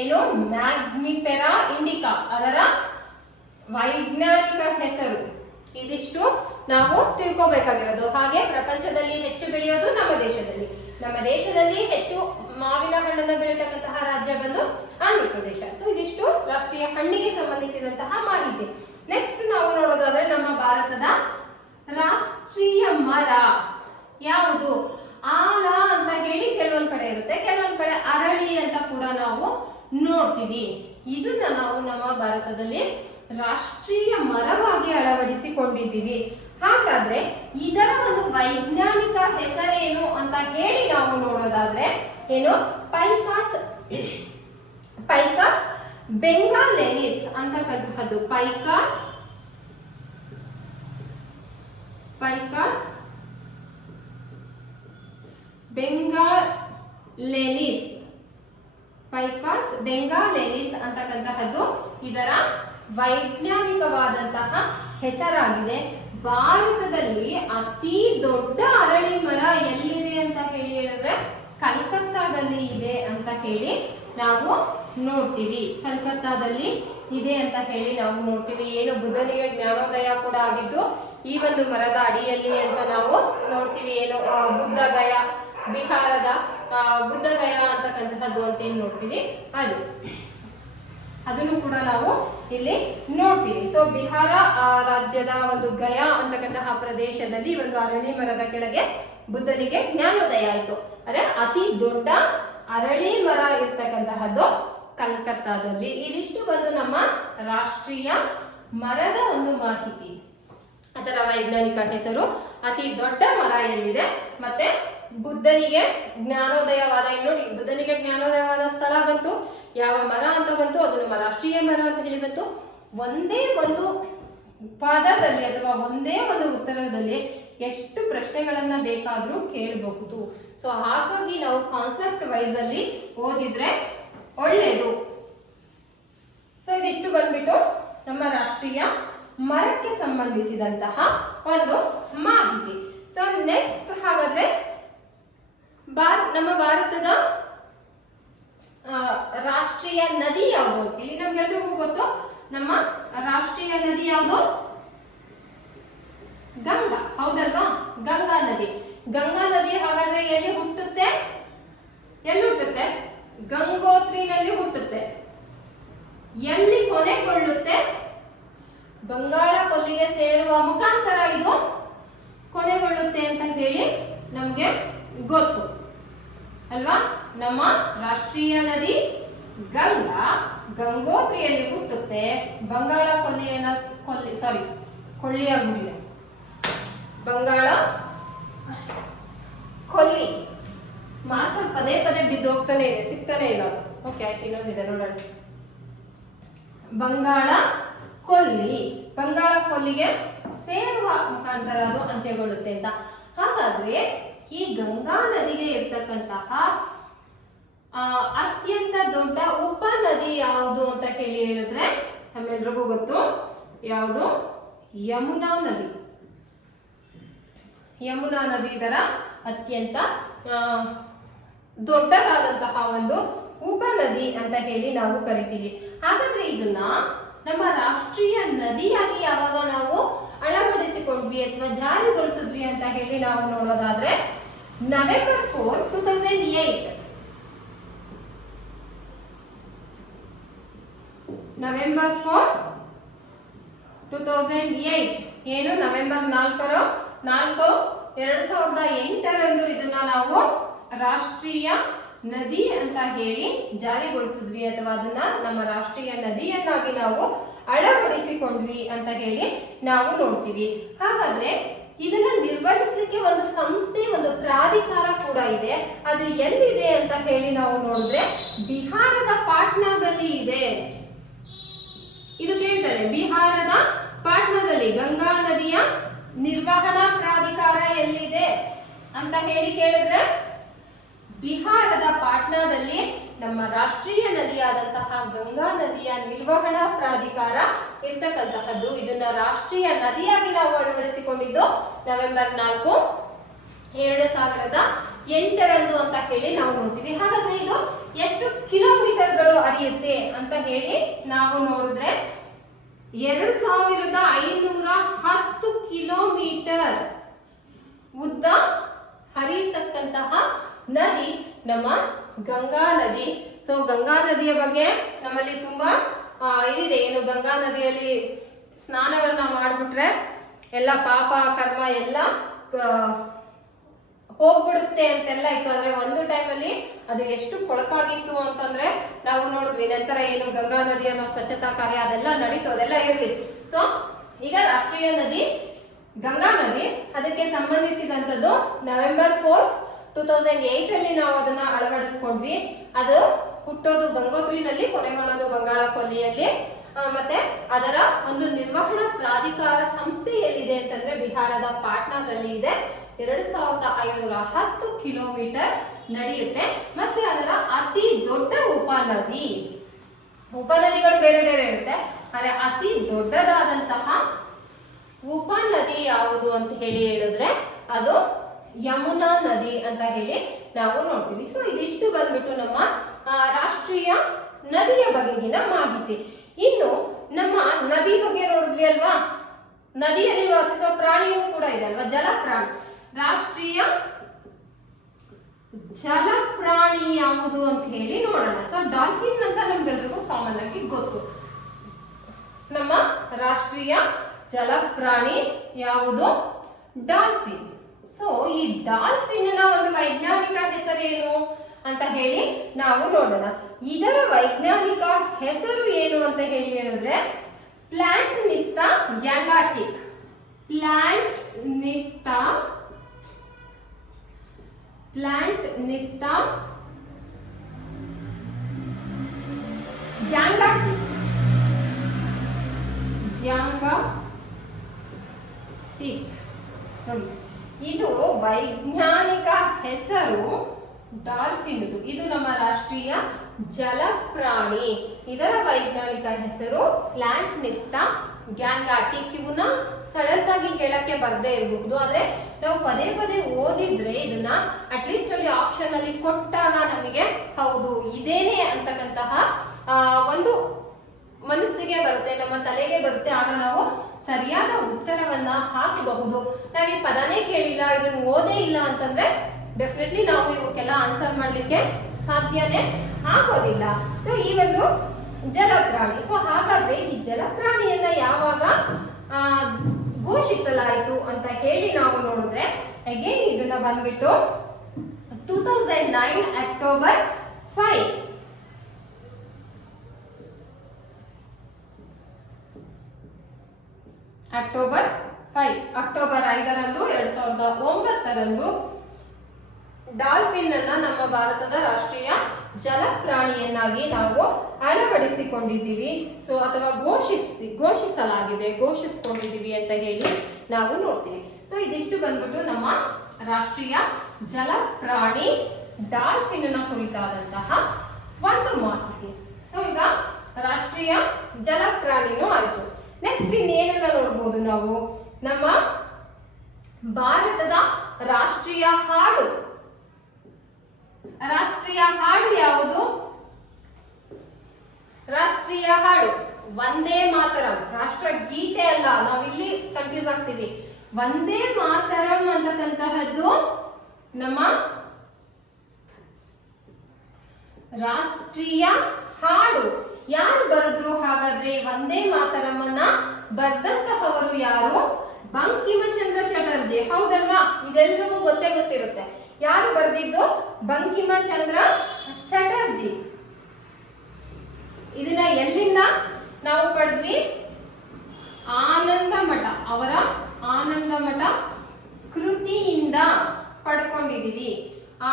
ಏನು ಮ್ಯಾಗ್ನಿಫೆರಾ ಇಂಡಿಕಾ ಅದರ ವೈಜ್ಞಾನಿಕ ಹೆಸರು. ಇದಿಷ್ಟು ನಾವು ತಿಳ್ಕೋಬೇಕಾಗಿರೋದು. ಹಾಗೆ ಪ್ರಪಂಚದಲ್ಲಿ ಹೆಚ್ಚು ಬೆಳೆಯೋದು ನಮ್ಮ ದೇಶದಲ್ಲಿ ಹೆಚ್ಚು ಮಾವಿನ ಹಣ್ಣನ್ನ ಬೆಳೀತಕ್ಕಂತಹ ರಾಜ್ಯ ಬಂದು ಆಂಧ್ರ ಪ್ರದೇಶ. ಸೊ ಇದಿಷ್ಟು ರಾಷ್ಟ್ರೀಯ ಹಣ್ಣಿಗೆ ಸಂಬಂಧಿಸಿದಂತಹ ಮಾಹಿತಿ. ನೆಕ್ಸ್ಟ್ ನಾವು ನೋಡೋದಾದ್ರೆ ನಮ್ಮ ಭಾರತದ ರಾಷ್ಟ್ರೀಯ ಮರ ಯಾವುದು? ಆಲ ಅಂತ ಹೇಳಿ ಕೆಲವೊಂದ್ ಕಡೆ ಇರುತ್ತೆ, ಕೆಲವೊಂದ್ ಕಡೆ ಅರಳಿ ಅಂತ ಕೂಡ ನಾವು ನೋಡ್ತೀವಿ. ಇದನ್ನ ನಾವು ನಮ್ಮ ಭಾರತದಲ್ಲಿ ರಾಷ್ಟ್ರೀಯ ಮರವಾಗಿ ಅಳವಡಿಸಿಕೊಂಡಿದ್ದೀವಿ. ಹಾಗಾದ್ರೆ ಇದರ ಒಂದು ವೈಜ್ಞಾನಿಕ ಹೆಸರೇನು ಅಂತ ಹೇಳಿ ನಾವು ನೋಡೋದಾದ್ರೆ ಏನು, ಪೈಕಾಸ್ ಬೆಂಗಾಲೆನಿಸ್ ಅಂತಕ್ಕಂತಹದ್ದು. ಪೈಕಾಸ್ ಬೆಂಗಾಲೆನಿಸ್ ಅಂತಕ್ಕಂತಹದ್ದು ಇದರ ವೈಜ್ಞಾನಿಕವಾದಂತಹ ಹೆಸರಾಗಿದೆ. ಭಾರತದಲ್ಲಿ ಅತಿ ದೊಡ್ಡ ಅರಳಿ ಮರ ಎಲ್ಲಿದೆ ಅಂತ ಹೇಳಿದ್ರೆ ಕಲ್ಕತ್ತಾದಲ್ಲಿ ಇದೆ ಅಂತ ಹೇಳಿ ನಾವು ನೋಡ್ತೀವಿ. ಕಲ್ಕತ್ತಾದಲ್ಲಿ ಇದೆ ಅಂತ ಹೇಳಿ ನಾವು ನೋಡ್ತೀವಿ. ಏನು ಬುದ್ಧನಿಗೆ ಜ್ಞಾನೋದಯ ಕೂಡ ಆಗಿದ್ದು ಈ ಒಂದು ಮರದ ಅಡಿಯಲ್ಲಿ ಅಂತ ನಾವು ನೋಡ್ತೀವಿ. ಏನು ಬುದ್ಧಗಯ, ಬಿಹಾರದ ಬುದ್ಧಗಯ ಅಂತಕ್ಕಂತಹದ್ದು ಅಂತ ಏನ್ ನೋಡ್ತೀವಿ ಅದನ್ನು ಕೂಡ ನಾವು ಇಲ್ಲಿ ನೋಡ್ತೀವಿ. ಸೊ ಬಿಹಾರ ರಾಜ್ಯದ ಒಂದು ಗಯಾ ಅಂತಕ್ಕಂತಹ ಪ್ರದೇಶದಲ್ಲಿ ಒಂದು ಅರಳಿ ಮರದ ಕೆಳಗೆ ಬುದ್ಧನಿಗೆ ಜ್ಞಾನೋದಯ ಆಯಿತು. ಅಂದ್ರೆ ಅತಿ ದೊಡ್ಡ ಅರಳಿ ಮರ ಇರ್ತಕ್ಕಂತಹದ್ದು ಕಲ್ಕತ್ತಾದಲ್ಲಿ. ಇದಿಷ್ಟು ಬಂದು ನಮ್ಮ ರಾಷ್ಟ್ರೀಯ ಮರದ ಒಂದು ಮಾಹಿತಿ. ಅದರ ವೈಜ್ಞಾನಿಕ ಹೆಸರು, ಅತಿ ದೊಡ್ಡ ಮರ ಎಲ್ಲಿದೆ, ಮತ್ತೆ ಬುದ್ಧನಿಗೆ ಜ್ಞಾನೋದಯವಾದ, ನೋಡಿ ಬುದ್ಧನಿಗೆ ಜ್ಞಾನೋದಯವಾದ ಸ್ಥಳ ಬಂತು, ಯಾವ ಮರ ಅಂತ ಬಂತು, ಅದು ನಮ್ಮ ರಾಷ್ಟ್ರೀಯ ಮರ ಅಂತ ಹೇಳಿ ಬಂತು. ಒಂದೇ ಒಂದು ಪದದಲ್ಲಿ ಅಥವಾ ಒಂದೇ ಒಂದು ಉತ್ತರದಲ್ಲಿ ಎಷ್ಟು ಪ್ರಶ್ನೆಗಳನ್ನ ಬೇಕಾದ್ರೂ ಕೇಳಬಹುದು. ಸೊ ಹಾಗಾಗಿ ನಾವು ಕಾನ್ಸೆಪ್ಟ್ ವೈಸ್ ಅಲ್ಲಿ ಓದಿದ್ರೆ ಒಳ್ಳೆಯದು. ಸೊ ಇದಿಷ್ಟು ಬಂದ್ಬಿಟ್ಟು ನಮ್ಮ ರಾಷ್ಟ್ರೀಯ ಮರಕ್ಕೆ ಸಂಬಂಧಿಸಿದಂತಹ ಒಂದು ಮಾಹಿತಿ. ಸೊ ನೆಕ್ಸ್ಟ್ ಹಾಗಾದ್ರೆ ನಮ್ಮ ಭಾರತದ ರಾಷ್ಟ್ರೀಯ ನದಿ ಯಾವುದು ಅಂತ ಹೇಳಿ ನಮ್ಗೆಲ್ರಿಗೂ ಗೊತ್ತು. ನಮ್ಮ ರಾಷ್ಟ್ರೀಯ ನದಿ ಯಾವುದು? ಗಂಗಾ, ಹೌದಲ್ವಾ? ಗಂಗಾ ನದಿ. ಗಂಗಾ ನದಿ ಹಾಗಾದ್ರೆ ಎಲ್ಲಿ ಹುಟ್ಟುತ್ತೆ? ಗಂಗೋತ್ರಿನಲ್ಲಿ ಹುಟ್ಟುತ್ತೆ. ಎಲ್ಲಿ ಕೊನೆಗೊಳ್ಳುತ್ತೆ? ಬಂಗಾಳ ಕೊಲ್ಲಿಗೆ ಸೇರುವ ಮುಖಾಂತರ ಇದು ಕೊನೆಗೊಳ್ಳುತ್ತೆ ಅಂತ ಹೇಳಿ ನಮ್ಗೆ ಗೊತ್ತು ಅಲ್ವಾ? ನಮ್ಮ ರಾಷ್ಟ್ರೀಯ ನದಿ ಗಂಗಾ ಗಂಗೋತ್ರಿಯಲ್ಲಿ ಹುಟ್ಟುತ್ತೆ. ಬಂಗಾಳ ಕೊಳ್ಳಿಯ ಗುಡಿಯ ಬಂಗಾಳ ಕೊಲ್ಲಿ ಮಾತ್ರ ಪದೇ ಪದೇ ಬಿದ್ದು ಹೋಗ್ತಾನೆ ಇದೆ, ಸಿಗ್ತಾನೆ ಇಲ್ಲ. ಓಕೆ ಆಯ್ತು, ಇನ್ನೊಂದಿದೆ ನೋಡೋಣ. ಬಂಗಾಳ ಕೊಲ್ಲಿಗೆ ಸೇರುವ ಮುಖಾಂತರ ಅದು ಅಂತ್ಯಗೊಳ್ಳುತ್ತೆ ಅಂತ. ಹಾಗಾದ್ರೆ ಈ ಗಂಗಾ ನದಿಗೆ ಇರ್ತಕ್ಕಂತಹ ಅತ್ಯಂತ ದೊಡ್ಡ ಉಪನದಿ ಯಾವುದು ಅಂತ ಹೇಳಿದ್ರೆ ನಮ್ಮೆಲ್ರಿಗೂ ಗೊತ್ತು. ಯಾವುದು? ಯಮುನಾ ನದಿ. ಯಮುನಾ ನದಿ ಇದರ ಅತ್ಯಂತ ದೊಡ್ಡದಾದಂತಹ ಒಂದು ಉಪನದಿ ಅಂತ ಹೇಳಿ ನಾವು ಕರಿತೀವಿ. ಹಾಗಾದ್ರೆ ಇದನ್ನ ನಮ್ಮ ರಾಷ್ಟ್ರೀಯ ನದಿಯಾಗಿ ಯಾವಾಗ ನಾವು ಅಳವಡಿಸಿಕೊಂಡ್ವಿ ಅಥವಾ ಜಾರಿಗೊಳಿಸಿದ್ವಿ ಅಂತ ಹೇಳಿ ನಾವು ನೋಡೋದಾದ್ರೆ ನವೆಂಬರ್ 4, 2008 ನವೆಂಬರ್ 4, 2008 ಏನು ನವೆಂಬರ್ 4, 2008 ಇದನ್ನ ನಾವು ರಾಷ್ಟ್ರೀಯ ನದಿ ಅಂತ ಹೇಳಿ ಜಾರಿಗೊಳಿಸಿದ್ವಿ ಅಥವಾ ಅದನ್ನ ನಮ್ಮ ರಾಷ್ಟ್ರೀಯ ನದಿಯನ್ನಾಗಿ ನಾವು ಅಳವಡಿಸಿಕೊಂಡ್ವಿ ಅಂತ ಹೇಳಿ ನಾವು ನೋಡ್ತೀವಿ. ಹಾಗಾದ್ರೆ ಇದನ್ನ ನಿರ್ವಹಿಸಲಿಕ್ಕೆ ಒಂದು ಸಂಸ್ಥೆ, ಒಂದು ಪ್ರಾಧಿಕಾರ ಕೂಡ ಇದೆ. ಅದು ಎಲ್ಲಿದೆ ಅಂತ ಹೇಳಿ ನಾವು ನೋಡಿದ್ರೆ ಬಿಹಾರದ ಪಾಟ್ನಾದಲ್ಲಿ ಇದೆ. ಇದು ಕೇಳ್ತಾರೆ, ಬಿಹಾರದ ಪಾಟ್ನಾದಲ್ಲಿ ಗಂಗಾ ನದಿಯ ನಿರ್ವಹಣಾ ಪ್ರಾಧಿಕಾರ ಎಲ್ಲಿದೆ ಅಂತ ಹೇಳಿ ಕೇಳಿದ್ರೆ ಬಿಹಾರದ ಪಾಟ್ನಾದಲ್ಲಿ ನಮ್ಮ ರಾಷ್ಟ್ರೀಯ ನದಿಯಾದಂತಹ ಗಂಗಾ ನದಿಯ ನಿರ್ವಹಣಾ ಪ್ರಾಧಿಕಾರ ಇರ್ತಕ್ಕಂತಹದ್ದು. ಇದನ್ನ ರಾಷ್ಟ್ರೀಯ ನದಿಯಾಗಿ ನಾವು ಅಳವಡಿಸಿಕೊಂಡಿದ್ದು ನವೆಂಬರ್ 4, 2008 ಅಂತ ಹೇಳಿ ನಾವು ನೋಡ್ತೀವಿ. ಹಾಗಾದ್ರೆ ಇದು ಎಷ್ಟು ಕಿಲೋಮೀಟರ್ಗಳು ಹರಿಯುತ್ತೆ ಅಂತ ಹೇಳಿ ನಾವು ನೋಡಿದ್ರೆ 2510 ಕಿಲೋಮೀಟರ್ ಉದ್ದ ಹರಿಯತಕ್ಕಂತಹ ನದಿ ನಮ್ಮ ಗಂಗಾ ನದಿ. ಸೊ ಗಂಗಾ ನದಿಯ ಬಗ್ಗೆ ನಮ್ಮಲ್ಲಿ ತುಂಬಾ ಇದಿದೆ. ಏನು ಗಂಗಾ ನದಿಯಲ್ಲಿ ಸ್ನಾನವನ್ನ ಮಾಡ್ಬಿಟ್ರೆ ಎಲ್ಲ ಪಾಪ ಕರ್ಮ ಎಲ್ಲ ಹೋಗ್ಬಿಡುತ್ತೆ ಅಂತೆಲ್ಲ ಇತ್ತು. ಆದ್ರೆ ಒಂದು ಟೈಮಲ್ಲಿ ಅದು ಎಷ್ಟು ಕೊಳಕಾಗಿತ್ತು ಅಂತಂದ್ರೆ ನಾವು ನೋಡಿದ್ವಿ. ನಂತರ ಏನು ಗಂಗಾ ನದಿಯನ್ನ ಸ್ವಚ್ಛತಾ ಕಾರ್ಯ ಅದೆಲ್ಲ ನಡೀತು, ಅದೆಲ್ಲ ಇರ್ಲಿ. ಸೊ ಈಗ ರಾಷ್ಟ್ರೀಯ ನದಿ ಗಂಗಾ ನದಿ, ಅದಕ್ಕೆ ಸಂಬಂಧಿಸಿದಂಥದ್ದು ನವೆಂಬರ್ 4, 2008 ನಾವು ಅದನ್ನ ಅಳವಡಿಸ್ಕೊಂಡ್ವಿ. ಅದು ಹುಟ್ಟೋದು ಗಂಗೋತ್ರಿನಲ್ಲಿ, ಕೊನೆಗೊಳ್ಳೋದು ಬಂಗಾಳ ಕೊಲ್ಲಿಯಲ್ಲಿ. ಮತ್ತೆ ಅದರ ಒಂದು ನಿರ್ವಹಣಾ ಪ್ರಾಧಿಕಾರ ಸಂಸ್ಥೆ ಎಲ್ಲಿದೆ ಅಂತಂದ್ರೆ ಬಿಹಾರದ ಪಾಟ್ನಾದಲ್ಲಿ ಇದೆ. 2510 ಕಿಲೋಮೀಟರ್ ನಡೆಯುತ್ತೆ. ಮತ್ತೆ ಅದರ ಅತಿ ದೊಡ್ಡ ಉಪನದಿಗಳು ಬೇರೆ ಬೇರೆ ಇರುತ್ತೆ. ಆದರೆ ಅತಿ ದೊಡ್ಡದಾದಂತಹ ಉಪನದಿ ಯಾವುದು ಅಂತ ಹೇಳಿ ಹೇಳಿದ್ರೆ ಅದು ಯಮುನಾ ನದಿ ಅಂತ ಹೇಳಿ ನಾವು ನೋಡ್ತೀವಿ. ಸೊ ಇದಿಷ್ಟು ಬಂದ್ಬಿಟ್ಟು ನಮ್ಮ ರಾಷ್ಟ್ರೀಯ ನದಿಯ ಬಗೆಗಿನ ಮಾಹಿತಿ. ಇನ್ನು ನಮ್ಮ ನದಿ ಬಗ್ಗೆ ನೋಡಿದ್ವಿ ಅಲ್ವಾ? ನದಿಯಲ್ಲಿ ವಾಸಿಸುವ ಪ್ರಾಣಿಯೂ ಕೂಡ ಇದೆ ಅಲ್ವಾ? ಜಲಪ್ರಾಣಿ. ರಾಷ್ಟ್ರೀಯ ಜಲಪ್ರಾಣಿ ಯಾವುದು ಅಂತ ಹೇಳಿ ನೋಡೋಣ. ಸೊ ಡಾಲ್ಫಿನ್ ಅಂತ ನಮ್ಗೆಲ್ರಿಗೂ ಕಾಮನ್ ಆಗಿ ಗೊತ್ತು. ನಮ್ಮ ರಾಷ್ಟ್ರೀಯ ಜಲಪ್ರಾಣಿ ಯಾವುದು? ಡಾಲ್ಫಿನ್. ಸೊ ಈ ಡಾಲ್ಫಿನ್ ಒಂದು ವೈಜ್ಞಾನಿಕ ಹೆಸರೇನು ಅಂತ ಹೇಳಿ ನಾವು ನೋಡೋಣ. ಇದರ ವೈಜ್ಞಾನಿಕ ಹೆಸರು ಏನು ಅಂತ ಹೇಳಿ ಹೇಳಿದ್ರೆ ಪ್ಲಾಂಟ್ನಿಸ್ಟಾ ಗ್ಯಾಂಗಾಟಿಕ್. ಪ್ಲಾಂಟ್ನಿಸ್ಟಾ ಗ್ಯಾಂಗಾಟಿಕ್. ನೋಡಿ ಇದು ವೈಜ್ಞಾನಿಕ ಹೆಸರು ಡಾಲ್ಫಿನ್. ಇದು ನಮ್ಮ ರಾಷ್ಟ್ರೀಯ ಜಲಪ್ರಾಣಿ. ಇದರ ವೈಜ್ಞಾನಿಕ ಹೆಸರು ಪ್ಲಾಂಟ್ನಿಸ್ಟಾ ಗ್ಯಾಂಗಾಟಿಕ್. ಇವನ್ನ ಸಡನ್ ಆಗಿ ಹೇಳಕ್ಕೆ ಬರ್ದೇ ಇರಬಹುದು, ಆದ್ರೆ ನಾವು ಪದೇ ಪದೇ ಓದಿದ್ರೆ ಇದನ್ನ ಅಟ್ಲೀಸ್ಟ್ ಅಲ್ಲಿ ಆಪ್ಷನ್ ಅಲ್ಲಿ ಕೊಟ್ಟಾಗ ನಮಗೆ ಹೌದು ಇದೇನೆ ಅಂತಕ್ಕಂತಹ ಒಂದು ಮನಸ್ಸಿಗೆ ಬರುತ್ತೆ, ನಮ್ಮ ತಲೆಗೆ ಬರುತ್ತೆ. ಆಗ ನಾವು ಸರಿಯಾದ ಉತ್ತರವನ್ನ ಹಾಕಬಹುದು. ನಾವು ಈ ಪದನೇ ಕೇಳಿಲ್ಲ, ಇದನ್ನು ಓದೇ ಇಲ್ಲ ಅಂತಂದ್ರೆ ಡೆಫಿನೆಟ್ಲಿ ನಾವು ಇವಕ್ಕೆಲ್ಲ ಆನ್ಸರ್ ಮಾಡ್ಲಿಕ್ಕೆ ಸಾಧ್ಯನೇ ಆಗೋದಿಲ್ಲ. ಸೊ ಈ ಒಂದು ಜಲಪ್ರಾಣಿ. ಸೊ ಹಾಗಾದ್ರೆ ಈ ಜಲಪ್ರಾಣಿಯನ್ನ ಯಾವಾಗ ಘೋಷಿಸಲಾಯಿತು ಅಂತ ಹೇಳಿ ನಾವು ನೋಡಿದ್ರೆ ಅಗೇನ್ ಇದನ್ನ ಬಂದ್ಬಿಟ್ಟು 2009 ಅಕ್ಟೋಬರ್ 5. ಅಕ್ಟೋಬರ್ 5ರಂದು 2009ರಂದು ಡಾಲ್ಫಿನ್ ಅನ್ನ ನಮ್ಮ ಭಾರತದ ರಾಷ್ಟ್ರೀಯ ಜಲಪ್ರಾಣಿಯನ್ನಾಗಿ ನಾವು ಅಳವಡಿಸಿಕೊಂಡಿದ್ದೀವಿ. ಸೊ ಅಥವಾ ಘೋಷಿಸಿಕೊಂಡಿದ್ದೀವಿ ಅಂತ ಹೇಳಿ ನಾವು ನೋಡ್ತೀವಿ. ಸೊ ಇದಿಷ್ಟು ಬಂದ್ಬಿಟ್ಟು ನಮ್ಮ ರಾಷ್ಟ್ರೀಯ ಜಲಪ್ರಾಣಿ ಡಾಲ್ಫಿನ್ ಅನ್ನ ಕುರಿತಾದಂತಹ ಒಂದು ಮಾಹಿತಿ. ಸೊ ಈಗ ರಾಷ್ಟ್ರೀಯ ಜಲಪ್ರಾಣಿನೂ ಆಯ್ತು. ನೆಕ್ಸ್ಟ್ ಇನ್ನೇನನ್ನ ನೋಡ್ಬೋದು ನಾವು, ನಮ್ಮ ಭಾರತದ ರಾಷ್ಟ್ರೀಯ ಹಾಡು. ರಾಷ್ಟ್ರೀಯ ಹಾಡು ಯಾವುದು? ರಾಷ್ಟ್ರೀಯ ಹಾಡು ವಂದೇ ಮಾತರಂ. ರಾಷ್ಟ್ರ ಗೀತೆ ಅಲ್ಲ, ನಾವಿಲ್ಲಿ ಕನ್ಫ್ಯೂಸ್ ಆಗ್ತೀವಿ. ವಂದೇ ಮಾತರಂ ಅಂತಕ್ಕಂತಹದ್ದು ನಮ್ಮ ರಾಷ್ಟ್ರೀಯ ಹಾಡು. ಯಾರು ಬರೆದ್ರು ಹಾಗಾದ್ರೆ ವಂದೇ ಮಾತರಂ ಅನ್ನ ಬರ್ದಂತಹವರು ಯಾರು? ಬಂಕಿಮಚಂದ್ರ ಚಟರ್ಜಿ. ಹೌದಲ್ವಾ? ಇದೆಲ್ಲರಿಗೂ ಗೊತ್ತಿರುತ್ತೆ. ಯಾರು ಬರೆದಿದ್ದು? ಬಂಕಿಮಚಂದ್ರ ಚಟರ್ಜಿ. ಇದನ್ನ ಎಲ್ಲಿಂದ ನಾವು ಪಡೆದ್ವಿ? ಆನಂದ ಮಠ. ಅವರ ಆನಂದ ಮಠ ಕೃತಿಯಿಂದ ಪಡ್ಕೊಂಡಿದೀವಿ.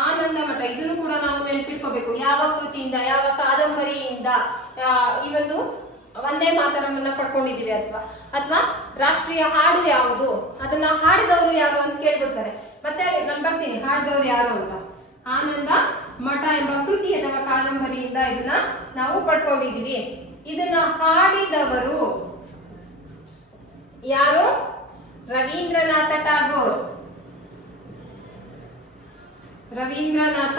ಆನಂದ ಮಠ ಇದನ್ನು ಕೂಡ ನಾವು ನೆನಪಿಟ್ಕೋಬೇಕು. ಯಾವ ಕೃತಿಯಿಂದ, ಯಾವ ಕಾದಂಬರಿಯಿಂದ ಈ ಒಂದು ವಂದೇ ಮಾತರಮನ್ನ ಪಡ್ಕೊಂಡಿದೀವಿ ಅಥವಾ ರಾಷ್ಟ್ರೀಯ ಹಾಡು ಯಾವುದು, ಅದನ್ನ ಹಾಡಿದವರು ಯಾರು ಅಂತ ಕೇಳ್ಬಿಡ್ತಾರೆ. ಮತ್ತೆ ನಾನು ಬರ್ತೀನಿ ಹಾಡಿದವರು ಯಾರು ಅಂತ. ಆನಂದ ಮಠ ಎಂಬ ಕೃತಿ ಅಥವಾ ಕಾದಂಬರಿಯಿಂದ ಇದನ್ನ ನಾವು ಪಡ್ಕೊಂಡಿದೀವಿ. ಇದನ್ನ ಹಾಡಿದವರು ಯಾರು? ರವೀಂದ್ರನಾಥ ಟಾಗೋರ್. ರವೀಂದ್ರನಾಥ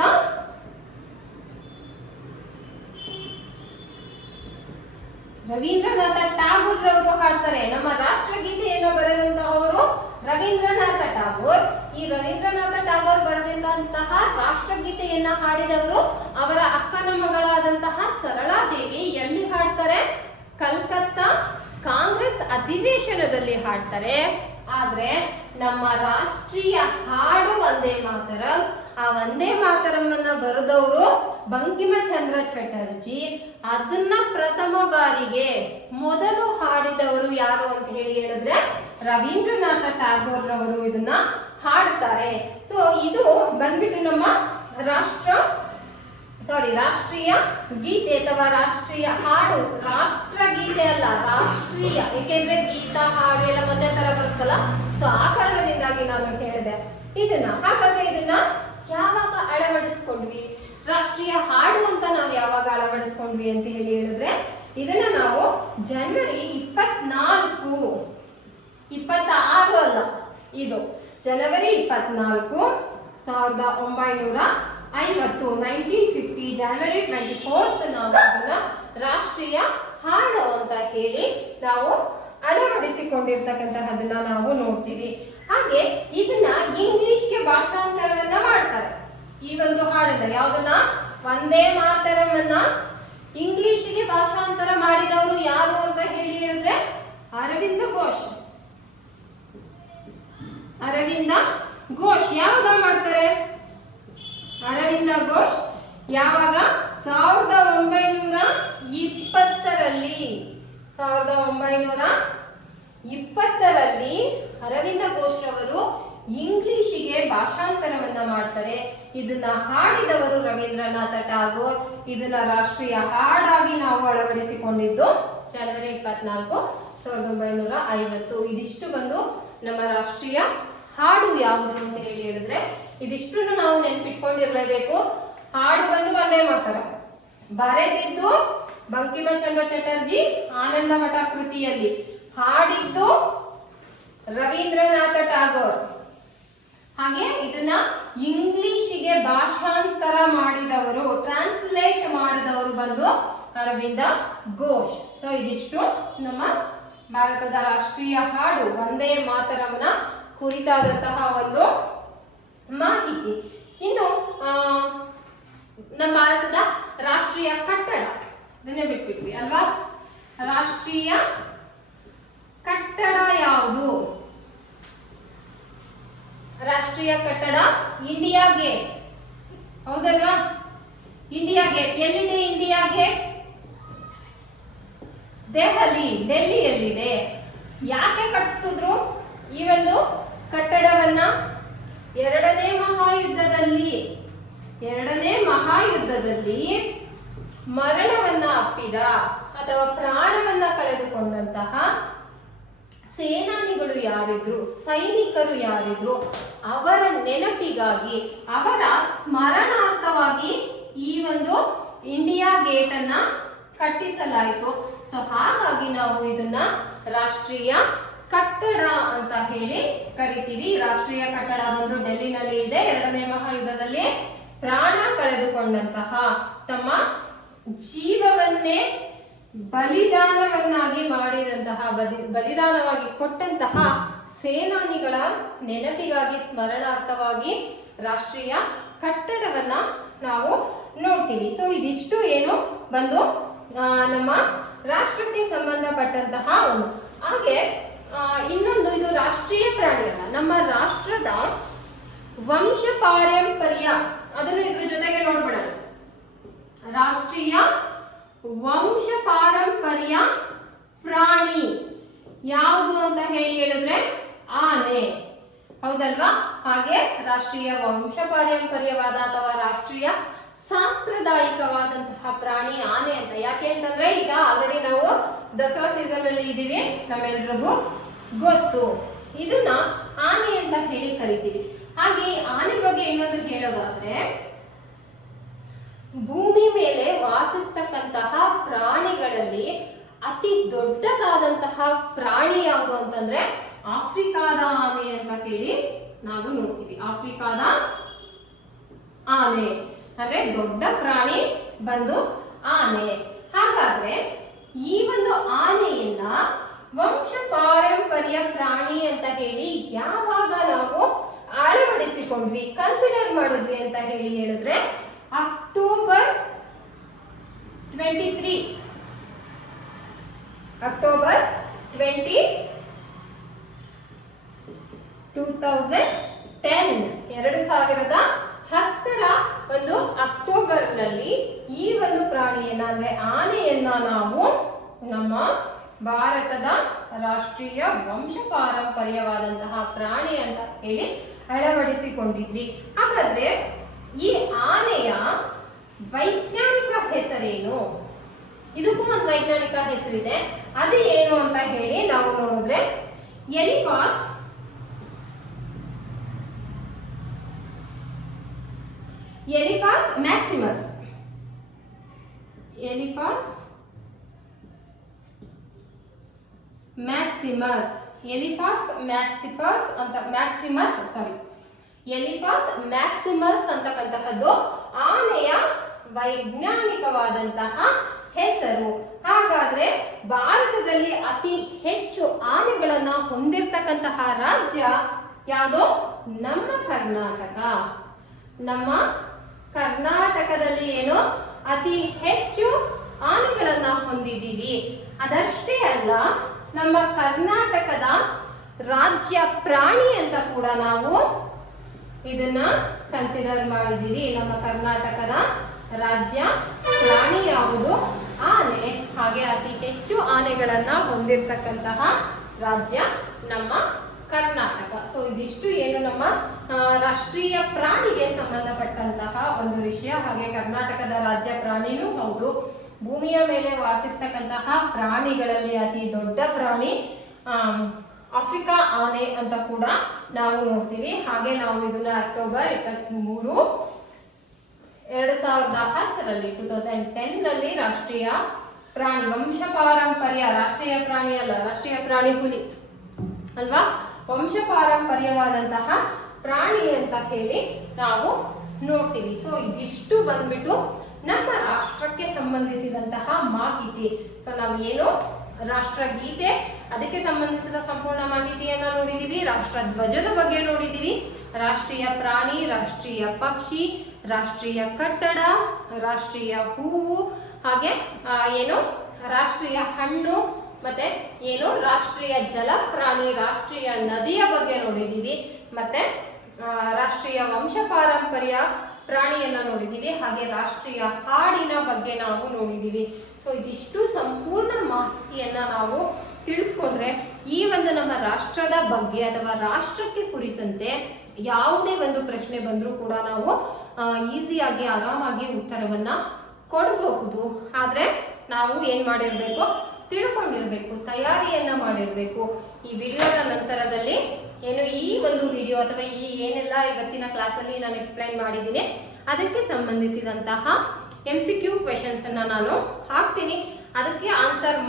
ಟಾಗೋರ್ ರವರು ಹಾಡ್ತಾರೆ. ನಮ್ಮ ರಾಷ್ಟ್ರಗೀತೆಯನ್ನು ಬರೆದಂತಹವರು ರವೀಂದ್ರನಾಥ ಟಾಗೋರ್. ಈ ರವೀಂದ್ರನಾಥ ಟಾಗೋರ್ ಬರೆದಂತಹ ರಾಷ್ಟ್ರಗೀತೆಯನ್ನ ಹಾಡಿದವರು ಅವರ ಅಕ್ಕನ ಮಗಳಾದಂತಹ ಸರಳಾದೇವಿ. ಎಲ್ಲಿ ಹಾಡ್ತಾರೆ? ಕಲ್ಕತ್ತಾ ಕಾಂಗ್ರೆಸ್ ಅಧಿವೇಶನದಲ್ಲಿ ಹಾಡ್ತಾರೆ. ಆದ್ರೆ ನಮ್ಮ ರಾಷ್ಟ್ರೀಯ ಹಾಡು ವಂದೇ ಮಾತರಂ. ಆ ವಂದೇ ಮಾತರಮನ್ನ ಬರೆದವರು ಬಂಕಿಮಚಂದ್ರ ಚಟರ್ಜಿ. ಅದನ್ನ ಪ್ರಥಮ ಬಾರಿಗೆ ಮೊದಲು ಹಾಡಿದವರು ಯಾರು ಅಂತ ಹೇಳಿದ್ರೆ ರವೀಂದ್ರನಾಥ ಟಾಗೋರ್ ರವರು ಇದನ್ನ ಹಾಡ್ತಾರೆ. ಸೊ ಇದು ಬಂದ್ಬಿಟ್ಟು ನಮ್ಮ ರಾಷ್ಟ್ರೀಯ ಗೀತೆ ಅಥವಾ ರಾಷ್ಟ್ರೀಯ ಹಾಡು. ರಾಷ್ಟ್ರಗೀತೆ ಅಲ್ಲ, ರಾಷ್ಟ್ರೀಯ. ಏಕೆಂದ್ರೆ ಗೀತ ಹಾಡು ಎಲ್ಲ ಒಂದೇ ತರ ಬರುತ್ತಲ್ಲ. ಸೊ ಆ ಕಾರಣದಿಂದಾಗಿ ನಾನು ಹೇಳಿದೆ ಇದನ್ನ. ಹಾಗಾದ್ರೆ ಇದನ್ನ ಯಾವಾಗ ಅಳವಡಿಸ್ಕೊಂಡ್ವಿ? ರಾಷ್ಟ್ರೀಯ ಹಾಡು ಅಂತ ನಾವು ಯಾವಾಗ ಅಳವಡಿಸ್ಕೊಂಡ್ವಿ ಅಂತ ಹೇಳಿದ್ರೆ ಇದನ್ನ ನಾವು ಜನವರಿ 24, 26 ಅಲ್ಲ, ಇದು ಜನವರಿ 24, 1950 1950 ಜನವರಿ 24 ನಾವು ಅದನ್ನ ರಾಷ್ಟ್ರೀಯ ಹಾಡು ಅಂತ ಹೇಳಿ ನಾವು ಅಳವಡಿಸಿಕೊಂಡಿರ್ತಕ್ಕಂತಹದನ್ನ ನಾವು ನೋಡ್ತೀವಿ. ಹಾಗೆ ಇದನ್ನ ಇಂಗ್ಲಿಷ್ಗೆ ಭಾಷಾಂತರವನ್ನ ಮಾಡ್ತಾರೆ. ಈ ಒಂದು ಹಾಡನ್ನ, ಯಾವ್ದನ್ನ? ವಂದೇ ಮಾತರಮನ್ನ ಇಂಗ್ಲಿಷ್ಗೆ ಭಾಷಾಂತರ ಮಾಡಿದವರು ಯಾರು ಅಂತ ಹೇಳಿದ್ರೆ ಅರವಿಂದ ಘೋಷ್. ಅರವಿಂದ ಘೋಷ್ ಯಾವಾಗ ಮಾಡ್ತಾರೆ? ಅರವಿಂದ ಘೋಷ್ ಯಾವಾಗ? 1920ರಲ್ಲಿ ಅರವಿಂದ ಘೋಷ್ ರವರು ಇಂಗ್ಲಿಷಿಗೆ ಭಾಷಾಂತರವನ್ನ ಮಾಡ್ತಾರೆ. ಇದನ್ನ ಹಾಡಿದವರು ರವೀಂದ್ರನಾಥ ಟಾಗೋರ್. ಇದನ್ನ ರಾಷ್ಟ್ರೀಯ ಹಾಡಾಗಿ ನಾವು ಅಳವಡಿಸಿಕೊಂಡಿದ್ದು ಜನವರಿ 24, 1950. ಇದಿಷ್ಟು ಬಂದು ನಮ್ಮ ರಾಷ್ಟ್ರೀಯ ಹಾಡು ಯಾವುದು ಅಂತ ಹೇಳಿದ್ರೆ ಇದಿಷ್ಟನ್ನು ನಾವು ನೆನ್ಪಿಟ್ಕೊಂಡಿರ್ಲೇಬೇಕು. ಹಾಡು ಬಂದು ವಂದೇ ಮಾತರ, ಬರೆದಿದ್ದು ಬಂಕಿಮಚಂದ್ರ ಚಟರ್ಜಿ ಆನಂದಮಠ ಕೃತಿಯಲ್ಲಿ, ಹಾಡಿದ್ದು ರವೀಂದ್ರನಾಥ ಟಾಗೋರ್, ಹಾಗೆ ಇದನ್ನ ಇಂಗ್ಲಿಷಿಗೆ ಭಾಷಾಂತರ ಮಾಡಿದವರು, ಟ್ರಾನ್ಸ್ಲೇಟ್ ಮಾಡಿದವರು ಬಂದು ಅರವಿಂದ ಘೋಷ್. ಸೊ ಇದಿಷ್ಟು ನಮ್ಮ ಭಾರತದ ರಾಷ್ಟ್ರೀಯ ಹಾಡು ವಂದೇ ಮಾತರಂನ ಕುರಿತಾದಂತಹ ಒಂದು ಮಾಹಿತಿ. ಇನ್ನು ನಮ್ಮ ಭಾರತದ ರಾಷ್ಟ್ರೀಯ ಕಟ್ಟಡ ಬಿಟ್ಬಿಟ್ವಿ ಅಲ್ವಾ? ರಾಷ್ಟ್ರೀಯ ಕಟ್ಟಡ ಯಾವುದು? ರಾಷ್ಟ್ರೀಯ ಕಟ್ಟಡ ಇಂಡಿಯಾ ಗೇಟ್, ಹೌದಲ್ವಾ? ಇಂಡಿಯಾ ಗೇಟ್ ಎಲ್ಲಿದೆ? ಇಂಡಿಯಾ ಗೇಟ್ ಡೆಲ್ಲಿಯಲ್ಲಿದೆ. ಯಾಕೆ ಕಟ್ಟಿಸಿದ್ರು ಈ ಒಂದು ಕಟ್ಟಡವನ್ನ? ಎರಡನೇ ಮಹಾಯುದ್ಧದಲ್ಲಿ ಮರಣವನ್ನ ಅಪ್ಪಿದ ಅಥವಾ ಪ್ರಾಣವನ್ನ ಕಳೆದುಕೊಂಡಂತಹ ಸೇನಾನಿಗಳು ಯಾರಿದ್ರು, ಸೈನಿಕರು ಯಾರಿದ್ರು, ಅವರ ನೆನಪಿಗಾಗಿ, ಅವರ ಸ್ಮರಣಾರ್ಥವಾಗಿ ಈ ಒಂದು ಇಂಡಿಯಾ ಗೇಟ್ ಅನ್ನ ಕಟ್ಟಿಸಲಾಯಿತು. ಸೊ ಹಾಗಾಗಿ ನಾವು ಇದನ್ನ ರಾಷ್ಟ್ರೀಯ ಕಟ್ಟಡ ಅಂತ ಹೇಳಿ ಕರಿತೀವಿ. ರಾಷ್ಟ್ರೀಯ ಕಟ್ಟಡ ಒಂದು ಡೆಲ್ಲಿನಲ್ಲಿ ಇದೆ. ಎರಡನೇ ಮಹಾಯುದ್ಧದಲ್ಲಿ ಪ್ರಾಣ ಕಳೆದುಕೊಂಡಂತಹ, ತಮ್ಮ ಜೀವವನ್ನೇ ಬಲಿದಾನವನ್ನಾಗಿ ಮಾಡಿದಂತಹ, ಬಲಿದಾನವಾಗಿ ಕೊಟ್ಟಂತಹ ಸೇನಾನಿಗಳ ನೆನಪಿಗಾಗಿ, ಸ್ಮರಣಾರ್ಥವಾಗಿ ರಾಷ್ಟ್ರೀಯ ಕಟ್ಟಡವನ್ನ ನಾವು ನೋಡ್ತೀವಿ. ಸೊ ಇದಿಷ್ಟು ಏನು ಬಂದು ನಮ್ಮ ರಾಷ್ಟ್ರಕ್ಕೆ ಸಂಬಂಧಪಟ್ಟಂತಹ ಒಂದು. ಹಾಗೆ ಇನ್ನೊಂದು, ಇದು ರಾಷ್ಟ್ರೀಯ ಪ್ರಾಣಿ ಅಲ್ಲ, ನಮ್ಮ ರಾಷ್ಟ್ರದ ವಂಶ ಪಾರಂಪರ್ಯ, ಅದನ್ನು ಇದ್ರ ಜೊತೆಗೆ ನೋಡ್ಬಿಡೋಣ. ರಾಷ್ಟ್ರೀಯ ವಂಶ ಪಾರಂಪರ್ಯ ಪ್ರಾಣಿ ಯಾವುದು ಅಂತ ಹೇಳಿದ್ರೆ ಆನೆ, ಹೌದಲ್ವಾ? ಹಾಗೆ ರಾಷ್ಟ್ರೀಯ ವಂಶ ಪಾರಂಪರ್ಯವಾದ ಅಥವಾ ರಾಷ್ಟ್ರೀಯ ಸಾಂಪ್ರದಾಯಿಕವಾದಂತಹ ಪ್ರಾಣಿ ಆನೆ ಅಂತ. ಯಾಕೆ ಅಂತಂದ್ರೆ ಈಗ ಆಲ್ರೆಡಿ ನಾವು ದಸರಾ ಸೀಸನ್ ಅಲ್ಲಿ ಇದೀವಿ, ನಮ್ಮೆಲ್ರಿಗೂ ಗೊತ್ತು. ಇದನ್ನ ಆನೆ ಅಂತ ಹೇಳಿ ಕರಿತೀವಿ. ಹಾಗೆ ಆನೆ ಬಗ್ಗೆ ಇನ್ನೊಂದು ಹೇಳೋದಾದ್ರೆ, ಭೂಮಿ ಮೇಲೆ ವಾಸಿಸ್ತಕ್ಕಂತಹ ಪ್ರಾಣಿಗಳಲ್ಲಿ ಅತಿ ದೊಡ್ಡದಾದಂತಹ ಪ್ರಾಣಿ ಯಾವುದು ಅಂತಂದ್ರೆ ಆಫ್ರಿಕಾದ ಆನೆ ಅಂತ ಹೇಳಿ ನಾವು ನೋಡ್ತೀವಿ. ಆಫ್ರಿಕಾದ ಆನೆ ಅಂದ್ರೆ ದೊಡ್ಡ ಪ್ರಾಣಿ ಬಂದು ಆನೆ. ಹಾಗಾದ್ರೆ ಈ ಒಂದು ಆನೆಯನ್ನ ವಂಶ ಪಾರಂಪರ್ಯ ಪ್ರಾಣಿ ಅಂತ ಹೇಳಿ ಯಾವಾಗ ನಾವು ಅಳವಡಿಸಿಕೊಂಡ್ವಿ, ಕನ್ಸಿಡರ್ ಮಾಡಿದ್ವಿ ಅಂತ ಹೇಳಿದ್ರೆ ಅಕ್ಟೋಬರ್ 20, 2010 ಒಂದು ಅಕ್ಟೋಬರ್ ನಲ್ಲಿ ಈ ಒಂದು ಪ್ರಾಣಿಯನ್ನ ಅಂದ್ರೆ ಆನೆಯನ್ನ ನಾವು ನಮ್ಮ ಭಾರತದ ರಾಷ್ಟ್ರೀಯ ವಂಶ ಪಾರಂಪರ್ಯವಾದಂತಹ ಪ್ರಾಣಿ ಅಂತ ಹೇಳಿ ಅಳವಡಿಸಿಕೊಂಡಿದ್ವಿ. ಹಾಗಾದ್ರೆ ಈ ಆನೆಯ ವೈಜ್ಞಾನಿಕ ಹೆಸರೇನು? ಇದಕ್ಕೂ ಒಂದು ವೈಜ್ಞಾನಿಕ ಹೆಸರಿದೆ. ಅದು ಏನು ಅಂತ ಹೇಳಿ ನಾವು ನೋಡಿದ್ರೆ ಎಲಿಫಾಸ್ ಮ್ಯಾಕ್ಸಿಮಸ್. ಎಲಿಫಾಸ್ ಮ್ಯಾಕ್ಸಿಮಸ್ ಅಂತಕ್ಕಂತಹದ್ದು ಆನೆಯ ವೈಜ್ಞಾನಿಕವಾದಂತಹ ಹೆಸರು. ಹಾಗಾದ್ರೆ ಭಾರತದಲ್ಲಿ ಅತಿ ಹೆಚ್ಚು ಆನೆಗಳನ್ನ ಹೊಂದಿರತಕ್ಕಂತಹ ರಾಜ್ಯ ಯಾವುದು? ನಮ್ಮ ಕರ್ನಾಟಕ. ನಮ್ಮ ಕರ್ನಾಟಕದಲ್ಲಿ ಏನು ಅತಿ ಹೆಚ್ಚು ಆನೆಗಳನ್ನ ಹೊಂದಿದ್ದೀವಿ. ಅದಷ್ಟೇ ಅಲ್ಲ, ನಮ್ಮ ಕರ್ನಾಟಕದ ರಾಜ್ಯ ಪ್ರಾಣಿ ಅಂತ ಕೂಡ ನಾವು ಇದನ್ನ ಕನ್ಸಿಡರ್ ಮಾಡಿದ್ದೀವಿ. ನಮ್ಮ ಕರ್ನಾಟಕದ ರಾಜ್ಯ ಪ್ರಾಣಿ ಯಾವುದು? ಆನೆ. ಹಾಗೆ ಅತಿ ಹೆಚ್ಚು ಆನೆಗಳನ್ನ ಹೊಂದಿರತಕ್ಕಂತಹ ರಾಜ್ಯ ನಮ್ಮ ಕರ್ನಾಟಕ. ಸೊ ಇದಿಷ್ಟು ಏನು ನಮ್ಮ ರಾಷ್ಟ್ರೀಯ ಪ್ರಾಣಿಗೆ ಸಂಬಂಧಪಟ್ಟಂತಹ ಒಂದು ವಿಷಯ. ಹಾಗೆ ಕರ್ನಾಟಕದ ರಾಜ್ಯ ಪ್ರಾಣಿನೂ ಹೌದು. ಭೂಮಿಯ ಮೇಲೆ ವಾಸಿಸ್ತಕ್ಕಂತಹ ಪ್ರಾಣಿಗಳಲ್ಲಿ ಅತಿ ದೊಡ್ಡ ಪ್ರಾಣಿ ಆಫ್ರಿಕಾ ಆನೆ ಅಂತ ಕೂಡ ನಾವು ನೋಡ್ತೀವಿ. ಹಾಗೆ ನಾವು ಇದನ್ನ ಅಕ್ಟೋಬರ್ 23, 2010 2010 ರಾಷ್ಟ್ರೀಯ ಪ್ರಾಣಿ ವಂಶ ಪಾರಂಪರ್ಯ, ರಾಷ್ಟ್ರೀಯ ಪ್ರಾಣಿ ಅಲ್ಲ, ರಾಷ್ಟ್ರೀಯ ಪ್ರಾಣಿ ಹುಲಿ ಅಲ್ವಾ, ವಂಶ ಪಾರಂಪರ್ಯವಾದಂತಹ ಪ್ರಾಣಿ ಅಂತ ಹೇಳಿ ನಾವು ನೋಡ್ತೀವಿ. ಸೊ ಇದಿಷ್ಟು ಬಂದ್ಬಿಟ್ಟು ನಮ್ಮ ರಾಷ್ಟ್ರಕ್ಕೆ ಸಂಬಂಧಿಸಿದಂತಹ ಮಾಹಿತಿ. ಸೊ ನಾವು ಏನು ರಾಷ್ಟ್ರಗೀತೆ, ಅದಕ್ಕೆ ಸಂಬಂಧಿಸಿದ ಸಂಪೂರ್ಣ ಮಾಹಿತಿಯನ್ನ ನೋಡಿದೀವಿ. ರಾಷ್ಟ್ರ ಧ್ವಜದ ಬಗ್ಗೆ ನೋಡಿದೀವಿ. ರಾಷ್ಟ್ರೀಯ ಪ್ರಾಣಿ, ರಾಷ್ಟ್ರೀಯ ಪಕ್ಷಿ, ರಾಷ್ಟ್ರೀಯ ಕಟ್ಟಡ, ರಾಷ್ಟ್ರೀಯ ಹೂವು, ಹಾಗೆ ಏನು ರಾಷ್ಟ್ರೀಯ ಹಣ್ಣು, ಮತ್ತೆ ಏನು ರಾಷ್ಟ್ರೀಯ ಜಲ ಪ್ರಾಣಿ, ರಾಷ್ಟ್ರೀಯ ನದಿಯ ಬಗ್ಗೆ ನೋಡಿದೀವಿ. ಮತ್ತೆ ರಾಷ್ಟ್ರೀಯ ವಂಶ ಪಾರಂಪರ್ಯ ಪ್ರಾಣಿಯನ್ನ ನೋಡಿದೀವಿ. ಹಾಗೆ ರಾಷ್ಟ್ರೀಯ ಹಾಡಿನ ಬಗ್ಗೆ ನಾವು ನೋಡಿದೀವಿ. ಸೊ ಇದಿಷ್ಟು ಸಂಪೂರ್ಣ ಮಾಹಿತಿಯನ್ನ ನಾವು ತಿಳ್ಕೊಂಡ್ರೆ ಈ ಒಂದು ನಮ್ಮ ರಾಷ್ಟ್ರದ ಬಗ್ಗೆ ಅಥವಾ ರಾಷ್ಟ್ರಕ್ಕೆ ಕುರಿತಂತೆ ಯಾವುದೇ ಒಂದು ಪ್ರಶ್ನೆ ಬಂದರೂ ಕೂಡ ನಾವು ಈಸಿಯಾಗಿ ಆರಾಮಾಗಿ ಉತ್ತರವನ್ನ ಕೊಡಬಹುದು. ಆದ್ರೆ ನಾವು ಏನ್ ಮಾಡಿರ್ಬೇಕು, ತಿಳ್ಕೊಂಡಿರ್ಬೇಕು, ತಯಾರಿಯನ್ನ ಮಾಡಿರ್ಬೇಕು. ಈ ವಿಡಿಯೋದ ನಂತರದಲ್ಲಿ ಏನು ಈ ಒಂದು ವಿಡಿಯೋ ಅಥವಾ ಈ ಏನೆಲ್ಲ ಇವತ್ತಿನ ಕ್ಲಾಸಲ್ಲಿ ನಾನು ಎಕ್ಸ್ಪ್ಲೈನ್ ಮಾಡಿದ್ದೀನಿ ಅದಕ್ಕೆ ಸಂಬಂಧಿಸಿದಂತಹ MCQ ಕ್ವೆಶನ್ಸ್ ಅನ್ನ ನಾನು ಹಾಕ್ತೀನಿ. ಅದಕ್ಕೆ ಆನ್ಸರ್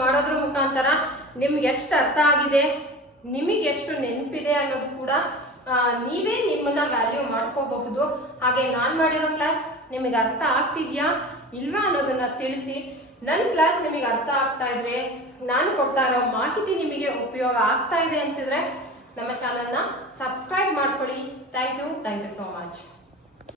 ಮಾಡೋದ್ರ ಮುಖಾಂತರ ನಿಮ್ಗೆ ಎಷ್ಟು ಅರ್ಥ ಆಗಿದೆ, ನಿಮಗೆ ಎಷ್ಟು ನೆನಪಿದೆ ಅನ್ನೋದು ಕೂಡ ನೀವೇ ನಿಮ್ಮನ್ನ ವ್ಯಾಲ್ಯೂ ಮಾಡ್ಕೋಬಹುದು. ಹಾಗೆ ನಾನು ಮಾಡಿರೋ ಕ್ಲಾಸ್ ನಿಮಗೆ ಅರ್ಥ ಆಗ್ತಿದ್ಯಾ ಇಲ್ವಾ ಅನ್ನೋದನ್ನ ತಿಳಿಸಿ. ನನ್ನ ಕ್ಲಾಸ್ ನಿಮಗೆ ಅರ್ಥ ಆಗ್ತಾ ಇದ್ರೆ, ನಾನು ಕೊಡ್ತಾ ಇರೋ ಮಾಹಿತಿ ನಿಮಗೆ ಉಪಯೋಗ ಆಗ್ತಾ ಇದೆ ಅನ್ಸಿದ್ರೆ ನಮ್ಮ ಚಾನಲ್ನ ಸಬ್ಸ್ಕ್ರೈಬ್ ಮಾಡ್ಕೊಳ್ಳಿ. Thank you so much.